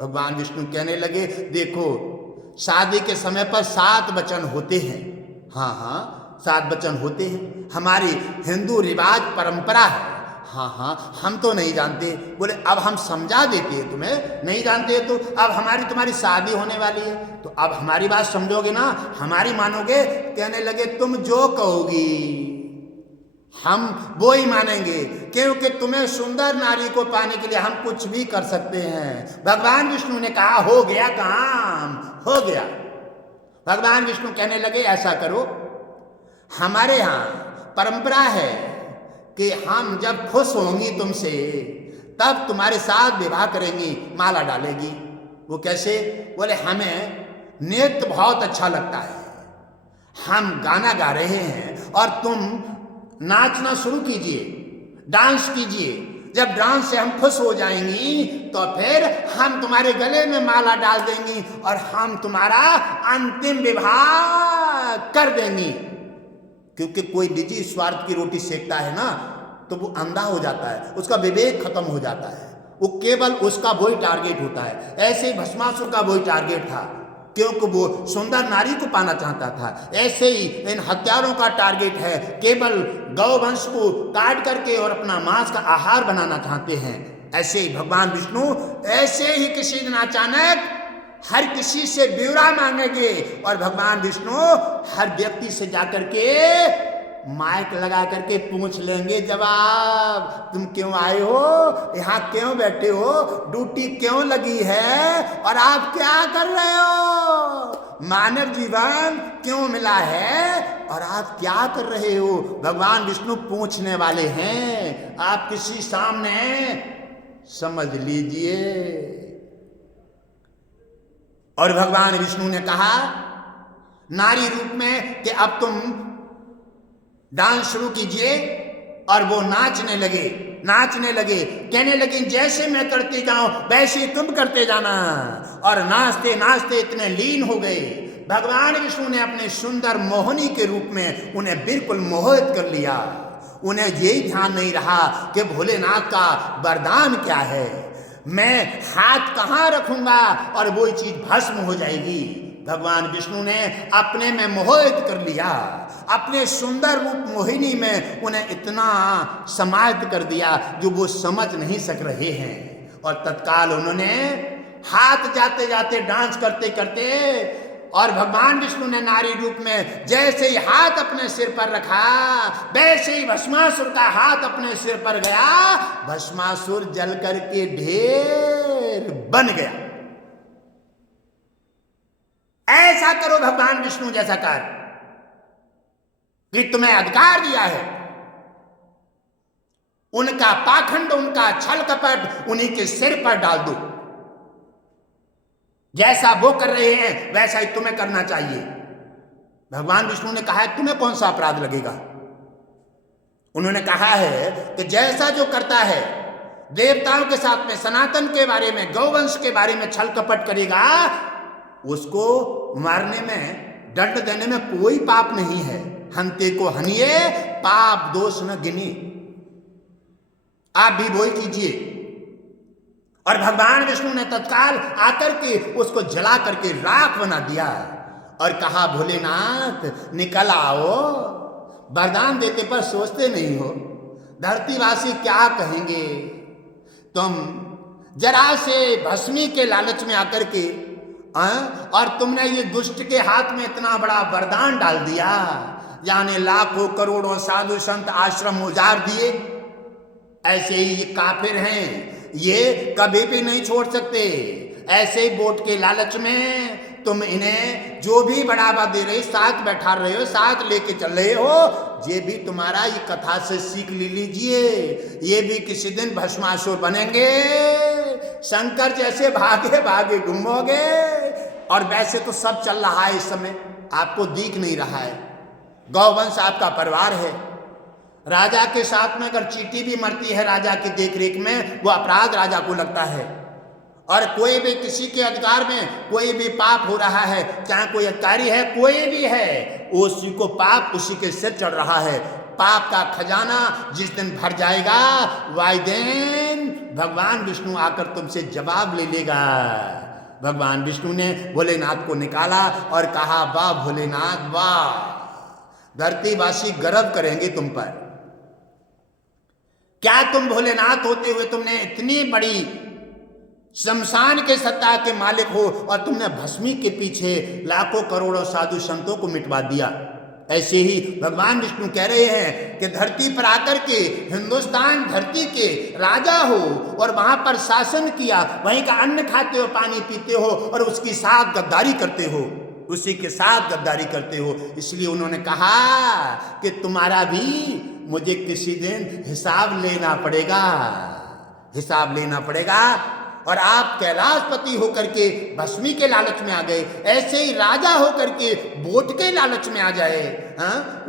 भगवान विष्णु कहने लगे देखो, शादी के समय पर 7 वचन होते हैं। हाँ हाँ, 7 वचन होते हैं, हमारी हिंदू रिवाज परंपरा है। हाँ हाँ, हम तो नहीं जानते। बोले अब हम समझा देते हैं तुम्हें, नहीं जानते तो अब हमारी तुम्हारी शादी होने वाली है, तो अब हमारी बात समझोगे ना, हमारी मानोगे? कहने लगे तुम जो कहोगी हम वो ही मानेंगे, क्योंकि तुम्हें सुंदर नारी को पाने के लिए हम कुछ भी कर सकते हैं। भगवान विष्णु ने कहा हो गया काम, हो गया। भगवान विष्णु कहने लगे ऐसा करो, हमारे यहाँ परंपरा है कि हम जब खुश होंगी तुमसे तब तुम्हारे साथ विवाह करेंगी, माला डालेगी। वो कैसे? बोले हमें नृत्य बहुत अच्छा लगता है, हम गाना गा रहे हैं और तुम नाचना शुरू कीजिए, डांस कीजिए, जब डांस से हम खुश हो जाएंगी तो फिर हम तुम्हारे गले में माला डाल देंगी और हम तुम्हारा अंतिम विवाह कर देंगी। क्योंकि कोई निजी स्वार्थ की रोटी सेकता है ना, तो वो अंधा हो जाता है, उसका विवेक खत्म हो जाता है, वो केवल उसका वही टारगेट होता है। ऐसे ही भस्मासुर का वही टारगेट था, क्योंकि वो सुंदर नारी को पाना चाहता था। ऐसे ही इन हत्यारों का टारगेट है, केवल गौवंश को काट करके और अपना मांस का आहार बनाना चाहते हैं। ऐसे ही भगवान विष्णु ऐसे ही किसी दिन अचानक हर किसी से ब्यौरा मांगेंगे, और भगवान विष्णु हर व्यक्ति से जाकर के माइक लगा करके पूछ लेंगे जवाब, तुम क्यों आए हो, यहाँ क्यों बैठे हो, ड्यूटी क्यों लगी है, और आप क्या कर रहे हो, मानव जीवन क्यों मिला है, और आप क्या कर रहे हो। भगवान विष्णु पूछने वाले हैं, आप किसी सामने समझ लीजिए। और भगवान विष्णु ने कहा नारी रूप में कि अब तुम डांस शुरू कीजिए, और वो नाचने लगे, कहने लगे जैसे मैं करती जाऊं वैसे तुम करते जाना, और नाचते नाचते इतने लीन हो गए। भगवान विष्णु ने अपने सुंदर मोहिनी के रूप में उन्हें बिल्कुल मोहित कर लिया। उन्हें यही ध्यान नहीं रहा कि भोलेनाथ का वरदान क्या है, मैं हाथ कहाँ रखूंगा और वो चीज भस्म हो जाएगी। भगवान विष्णु ने अपने में मोहित कर लिया, अपने सुंदर रूप मोहिनी में उन्हें इतना समाहित कर दिया जो वो समझ नहीं सक रहे हैं। और तत्काल उन्होंने हाथ जाते जाते डांस करते करते, और भगवान विष्णु ने नारी रूप में जैसे ही हाथ अपने सिर पर रखा वैसे ही भस्मासुर का हाथ अपने सिर पर गया, भस्मासुर जल करके ढेर बन गया। ऐसा करो भगवान विष्णु जैसा कर, कि तुम्हें अधिकार दिया है, उनका पाखंड, उनका छल कपट उन्हीं के सिर पर डाल दो, जैसा वो कर रहे हैं वैसा ही तुम्हें करना चाहिए। भगवान विष्णु ने कहा है तुम्हें कौन सा अपराध लगेगा। उन्होंने कहा है कि जैसा जो करता है देवताओं के साथ में, सनातन के बारे में, गौवंश के बारे में छल कपट करेगा, उसको मारने में, दंड देने में कोई पाप नहीं है। हंते को हनिए, पाप दोष न गिनी। आप भी वही कीजिए। और भगवान विष्णु ने तत्काल आकर के उसको जला करके राख बना दिया, और कहा भोलेनाथ निकल आओ। वरदान देते पर सोचते नहीं हो, धरतीवासी क्या कहेंगे। तुम जरा से भस्मी के लालच में आकर के और तुमने ये दुष्ट के हाथ में इतना बड़ा वरदान डाल दिया, यानी लाखों करोड़ों साधु संत आश्रम उजाड़ दिए। ऐसे ही ये काफिर हैं, ये कभी भी नहीं छोड़ सकते। ऐसे ही वोट के लालच में तुम इन्हें जो भी बढ़ावा दे रहे, साथ बैठा रहे हो, साथ लेके चल रहे हो। ये भी तुम्हारा ये कथा से सीख ले लीजिए, ये भी किसी दिन भस्मासुर बनेंगे, शंकर जैसे भागे भागे घूमोगे। और वैसे तो सब चल रहा है इस समय, आपको दिख नहीं रहा है। गौवंश आपका परिवार है। राजा के साथ में अगर चींटी भी मरती है राजा की देखरेख में, वो अपराध राजा को लगता है। और कोई भी किसी के अधिकार में कोई भी पाप हो रहा है, चाहे कोई अधिकारी है कोई भी है, उसी को पाप उसी के सिर चढ़ रहा है। पाप का खजाना जिस दिन भर जाएगा, वही दिन भगवान विष्णु आकर तुमसे जवाब ले लेगा। भगवान विष्णु ने भोलेनाथ को निकाला और कहा वाह भोलेनाथ वाह, धरतीवासी गर्व करेंगे तुम पर। क्या तुम भोलेनाथ होते हुए तुमने इतनी बड़ी शमशान के सत्ता के मालिक हो और तुमने भस्मी के पीछे लाखों करोड़ों साधु संतों को मिटवा दिया। ऐसे ही भगवान विष्णु कह रहे हैं कि धरती पर आकर के हिंदुस्तान धरती के राजा हो और वहां पर शासन किया, वहीं का अन्न खाते हो, पानी पीते हो और उसके साथ गद्दारी करते हो, उसी के साथ गद्दारी करते हो। इसलिए उन्होंने कहा कि तुम्हारा भी मुझे किसी दिन हिसाब लेना पड़ेगा, हिसाब लेना पड़ेगा। और आप कैलाशपति होकर के भस्मी के लालच में आ गए, ऐसे ही राजा होकर के वोट के लालच में आ जाए,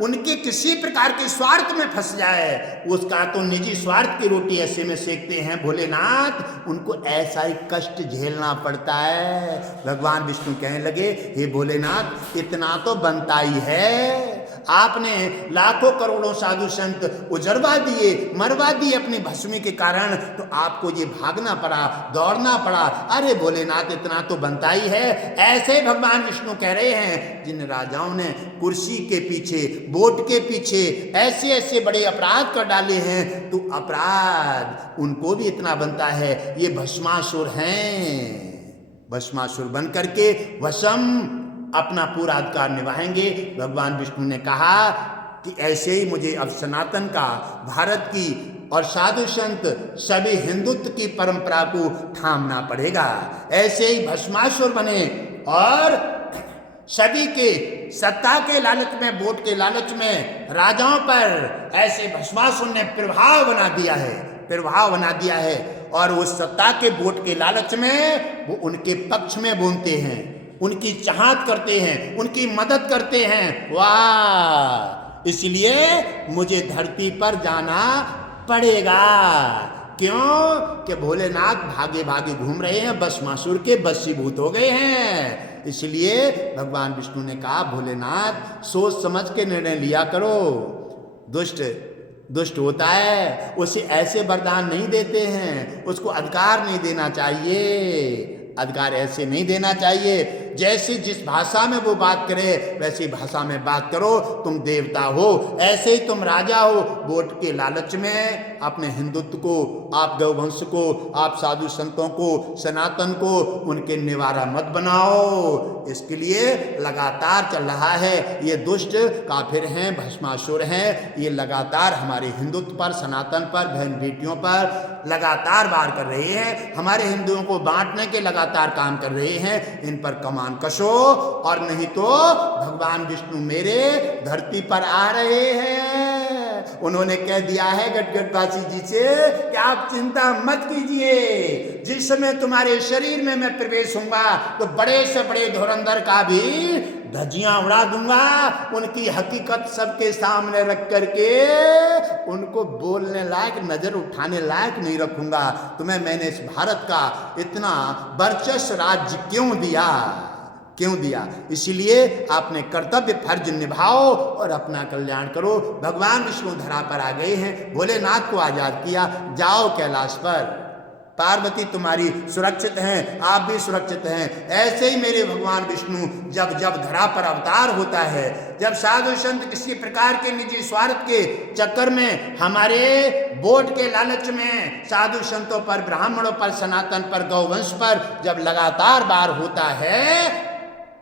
उनके किसी प्रकार के स्वार्थ में फंस जाए, उसका तो निजी स्वार्थ की रोटी ऐसे में सेकते हैं भोलेनाथ, उनको ऐसा ही कष्ट झेलना पड़ता है। भगवान विष्णु कहने लगे हे भोलेनाथ इतना तो बनता ही है, आपने लाखों करोड़ों साधु संत उजरवा दिए, मरवा दिए अपनी भस्मी के कारण, तो आपको ये भागना पड़ा, दौड़ना पड़ा। अरे भोलेनाथ इतना तो बनता ही है। ऐसे ही भगवान विष्णु कह रहे हैं जिन राजाओं ने कुर्सी के पीछे, वोट के पीछे ऐसे ऐसे बड़े अपराध कर डाले हैं, तो अपराध उनको भी इतना बनता है। ये भस्मासुर हैं, भस्मासुर बन करके वशम अपना पूरा अधिकार निभाएंगे। भगवान विष्णु ने कहा कि ऐसे ही मुझे अब सनातन का, भारत की और साधु संत सभी हिंदुत्व की परंपरा को थामना पड़ेगा। ऐसे ही भस्मासुर बने और सभी के सत्ता के लालच में, वोट के लालच में राजाओं पर ऐसे भस्मासुर ने प्रभाव बना दिया है, प्रभाव बना दिया है। और उस सत्ता के, वोट के लालच में वो उनके पक्ष में बोलते हैं, उनकी चाहत करते हैं, उनकी मदद करते हैं। वाह, इसलिए मुझे धरती पर जाना पड़ेगा। क्यों कि भोलेनाथ भागे भागे घूम रहे हैं, भस्मासुर के वशीभूत हो गए हैं। इसलिए भगवान विष्णु ने कहा भोलेनाथ सोच समझ के निर्णय लिया करो। दुष्ट दुष्ट होता है, उसे ऐसे वरदान नहीं देते हैं, उसको अधिकार नहीं देना चाहिए, अधिकार ऐसे नहीं देना चाहिए। जैसे जिस भाषा में वो बात करे वैसी भाषा में बात करो। तुम देवता हो, ऐसे ही तुम राजा हो, वोट के लालच में अपने हिंदुत्व को, आप गौवंश को, आप साधु संतों को, सनातन को उनके निवारा मत बनाओ। इसके लिए लगातार चल रहा है, ये दुष्ट काफिर हैं, भस्मासुर हैं, ये लगातार हमारे हिंदुत्व पर, सनातन पर, बहन बेटियों पर लगातार वार कर रहे हैं, हमारे हिंदुओं को बांटने के लगातार काम कर रहे हैं। इन पर कमान कसो, और नहीं तो भगवान विष्णु मेरे धरती पर आ रहे हैं। उन्होंने कह दिया है गटगटवासी जी से कि आप चिंता मत कीजिए, जिस समय तुम्हारे शरीर में मैं प्रवेश होऊंगा तो बड़े से बड़े धुरंधर का भी धज्जियां उड़ा दूंगा, उनकी हकीकत सबके सामने रख करके उनको बोलने लायक, नजर उठाने लायक नहीं रखूंगा। तुम्हें मैंने इस भारत का इतना वर्चस्व राज्य क्यों दिया, क्यों दिया? इसीलिए आपने कर्तव्य फर्ज निभाओ और अपना कल्याण करो। भगवान विष्णु धरा पर आ गए हैं, भोलेनाथ को आजाद किया, जाओ कैलाश पर पार्वती तुम्हारी सुरक्षित हैं, आप भी सुरक्षित हैं। ऐसे ही मेरे भगवान विष्णु जब जब धरा पर अवतार होता है, जब साधु संत किसी प्रकार के निजी स्वार्थ के चक्कर में, हमारे वोट के लालच में साधु संतों पर, ब्राह्मणों पर, सनातन पर, गौवंश पर जब लगातार वार होता है,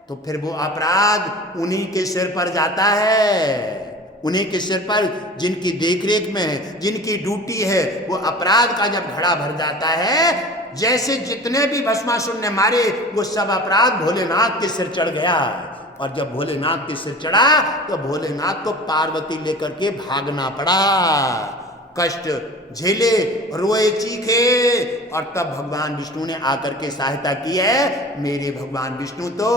तो फिर वो अपराध उन्हीं के सिर पर जाता है। उन्हीं के सिर पर, जिनकी देखरेख में है, जिनकी ड्यूटी है, वो अपराध का जब घड़ा भर जाता है, जैसे जितने भी भस्मासुर ने मारे वो सब अपराध भोलेनाथ के सिर चढ़ गया। और जब भोलेनाथ के सिर चढ़ा तो भोलेनाथ को पार्वती लेकर के भागना पड़ा, कष्ट झेले, रोए, चीखे, और तब भगवान विष्णु ने आकर के सहायता की है। मेरे भगवान विष्णु तो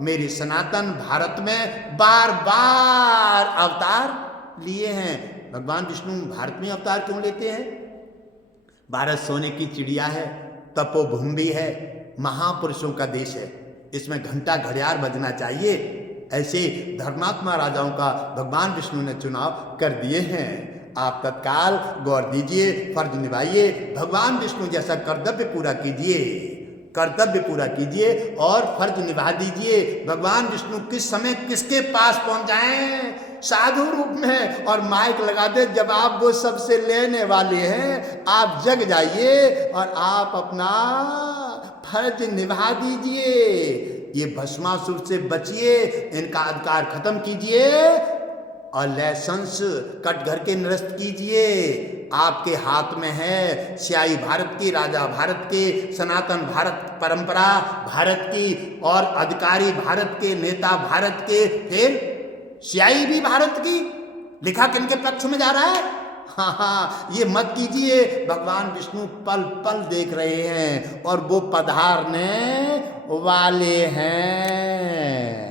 मेरे सनातन भारत में बार बार अवतार लिए हैं। भगवान विष्णु भारत में अवतार क्यों लेते हैं? भारत सोने की चिड़िया है, तपोभूमि भी है, महापुरुषों का देश है, इसमें घंटा घड़ियाल बजना चाहिए। ऐसे धर्मात्मा राजाओं का भगवान विष्णु ने चुनाव कर दिए हैं। आप तत्काल गौर दीजिए, फर्ज निभाइए, भगवान विष्णु जैसा कर्तव्य पूरा कीजिए, कर्तव्य पूरा कीजिए और फर्ज निभा दीजिए। भगवान विष्णु किस समय किसके पास पहुंच जाएं साधु रूप में, और माइक लगा दे, जब आप वो सबसे लेने वाले हैं, आप जग जाइए और आप अपना फर्ज निभा दीजिए। ये भस्मासुर से बचिए, इनका अधिकार खत्म कीजिए और लाइसेंस कटघर के निरस्त कीजिए। आपके हाथ में है स्याही भारत की, राजा भारत के, सनातन भारत परंपरा भारत की, और अधिकारी भारत के, नेता भारत के, फिर स्याही भी भारत की। लिखा किनके पक्ष में जा रहा है? हाँ, ये मत कीजिए। भगवान विष्णु पल पल देख रहे हैं और वो पधारने वाले हैं।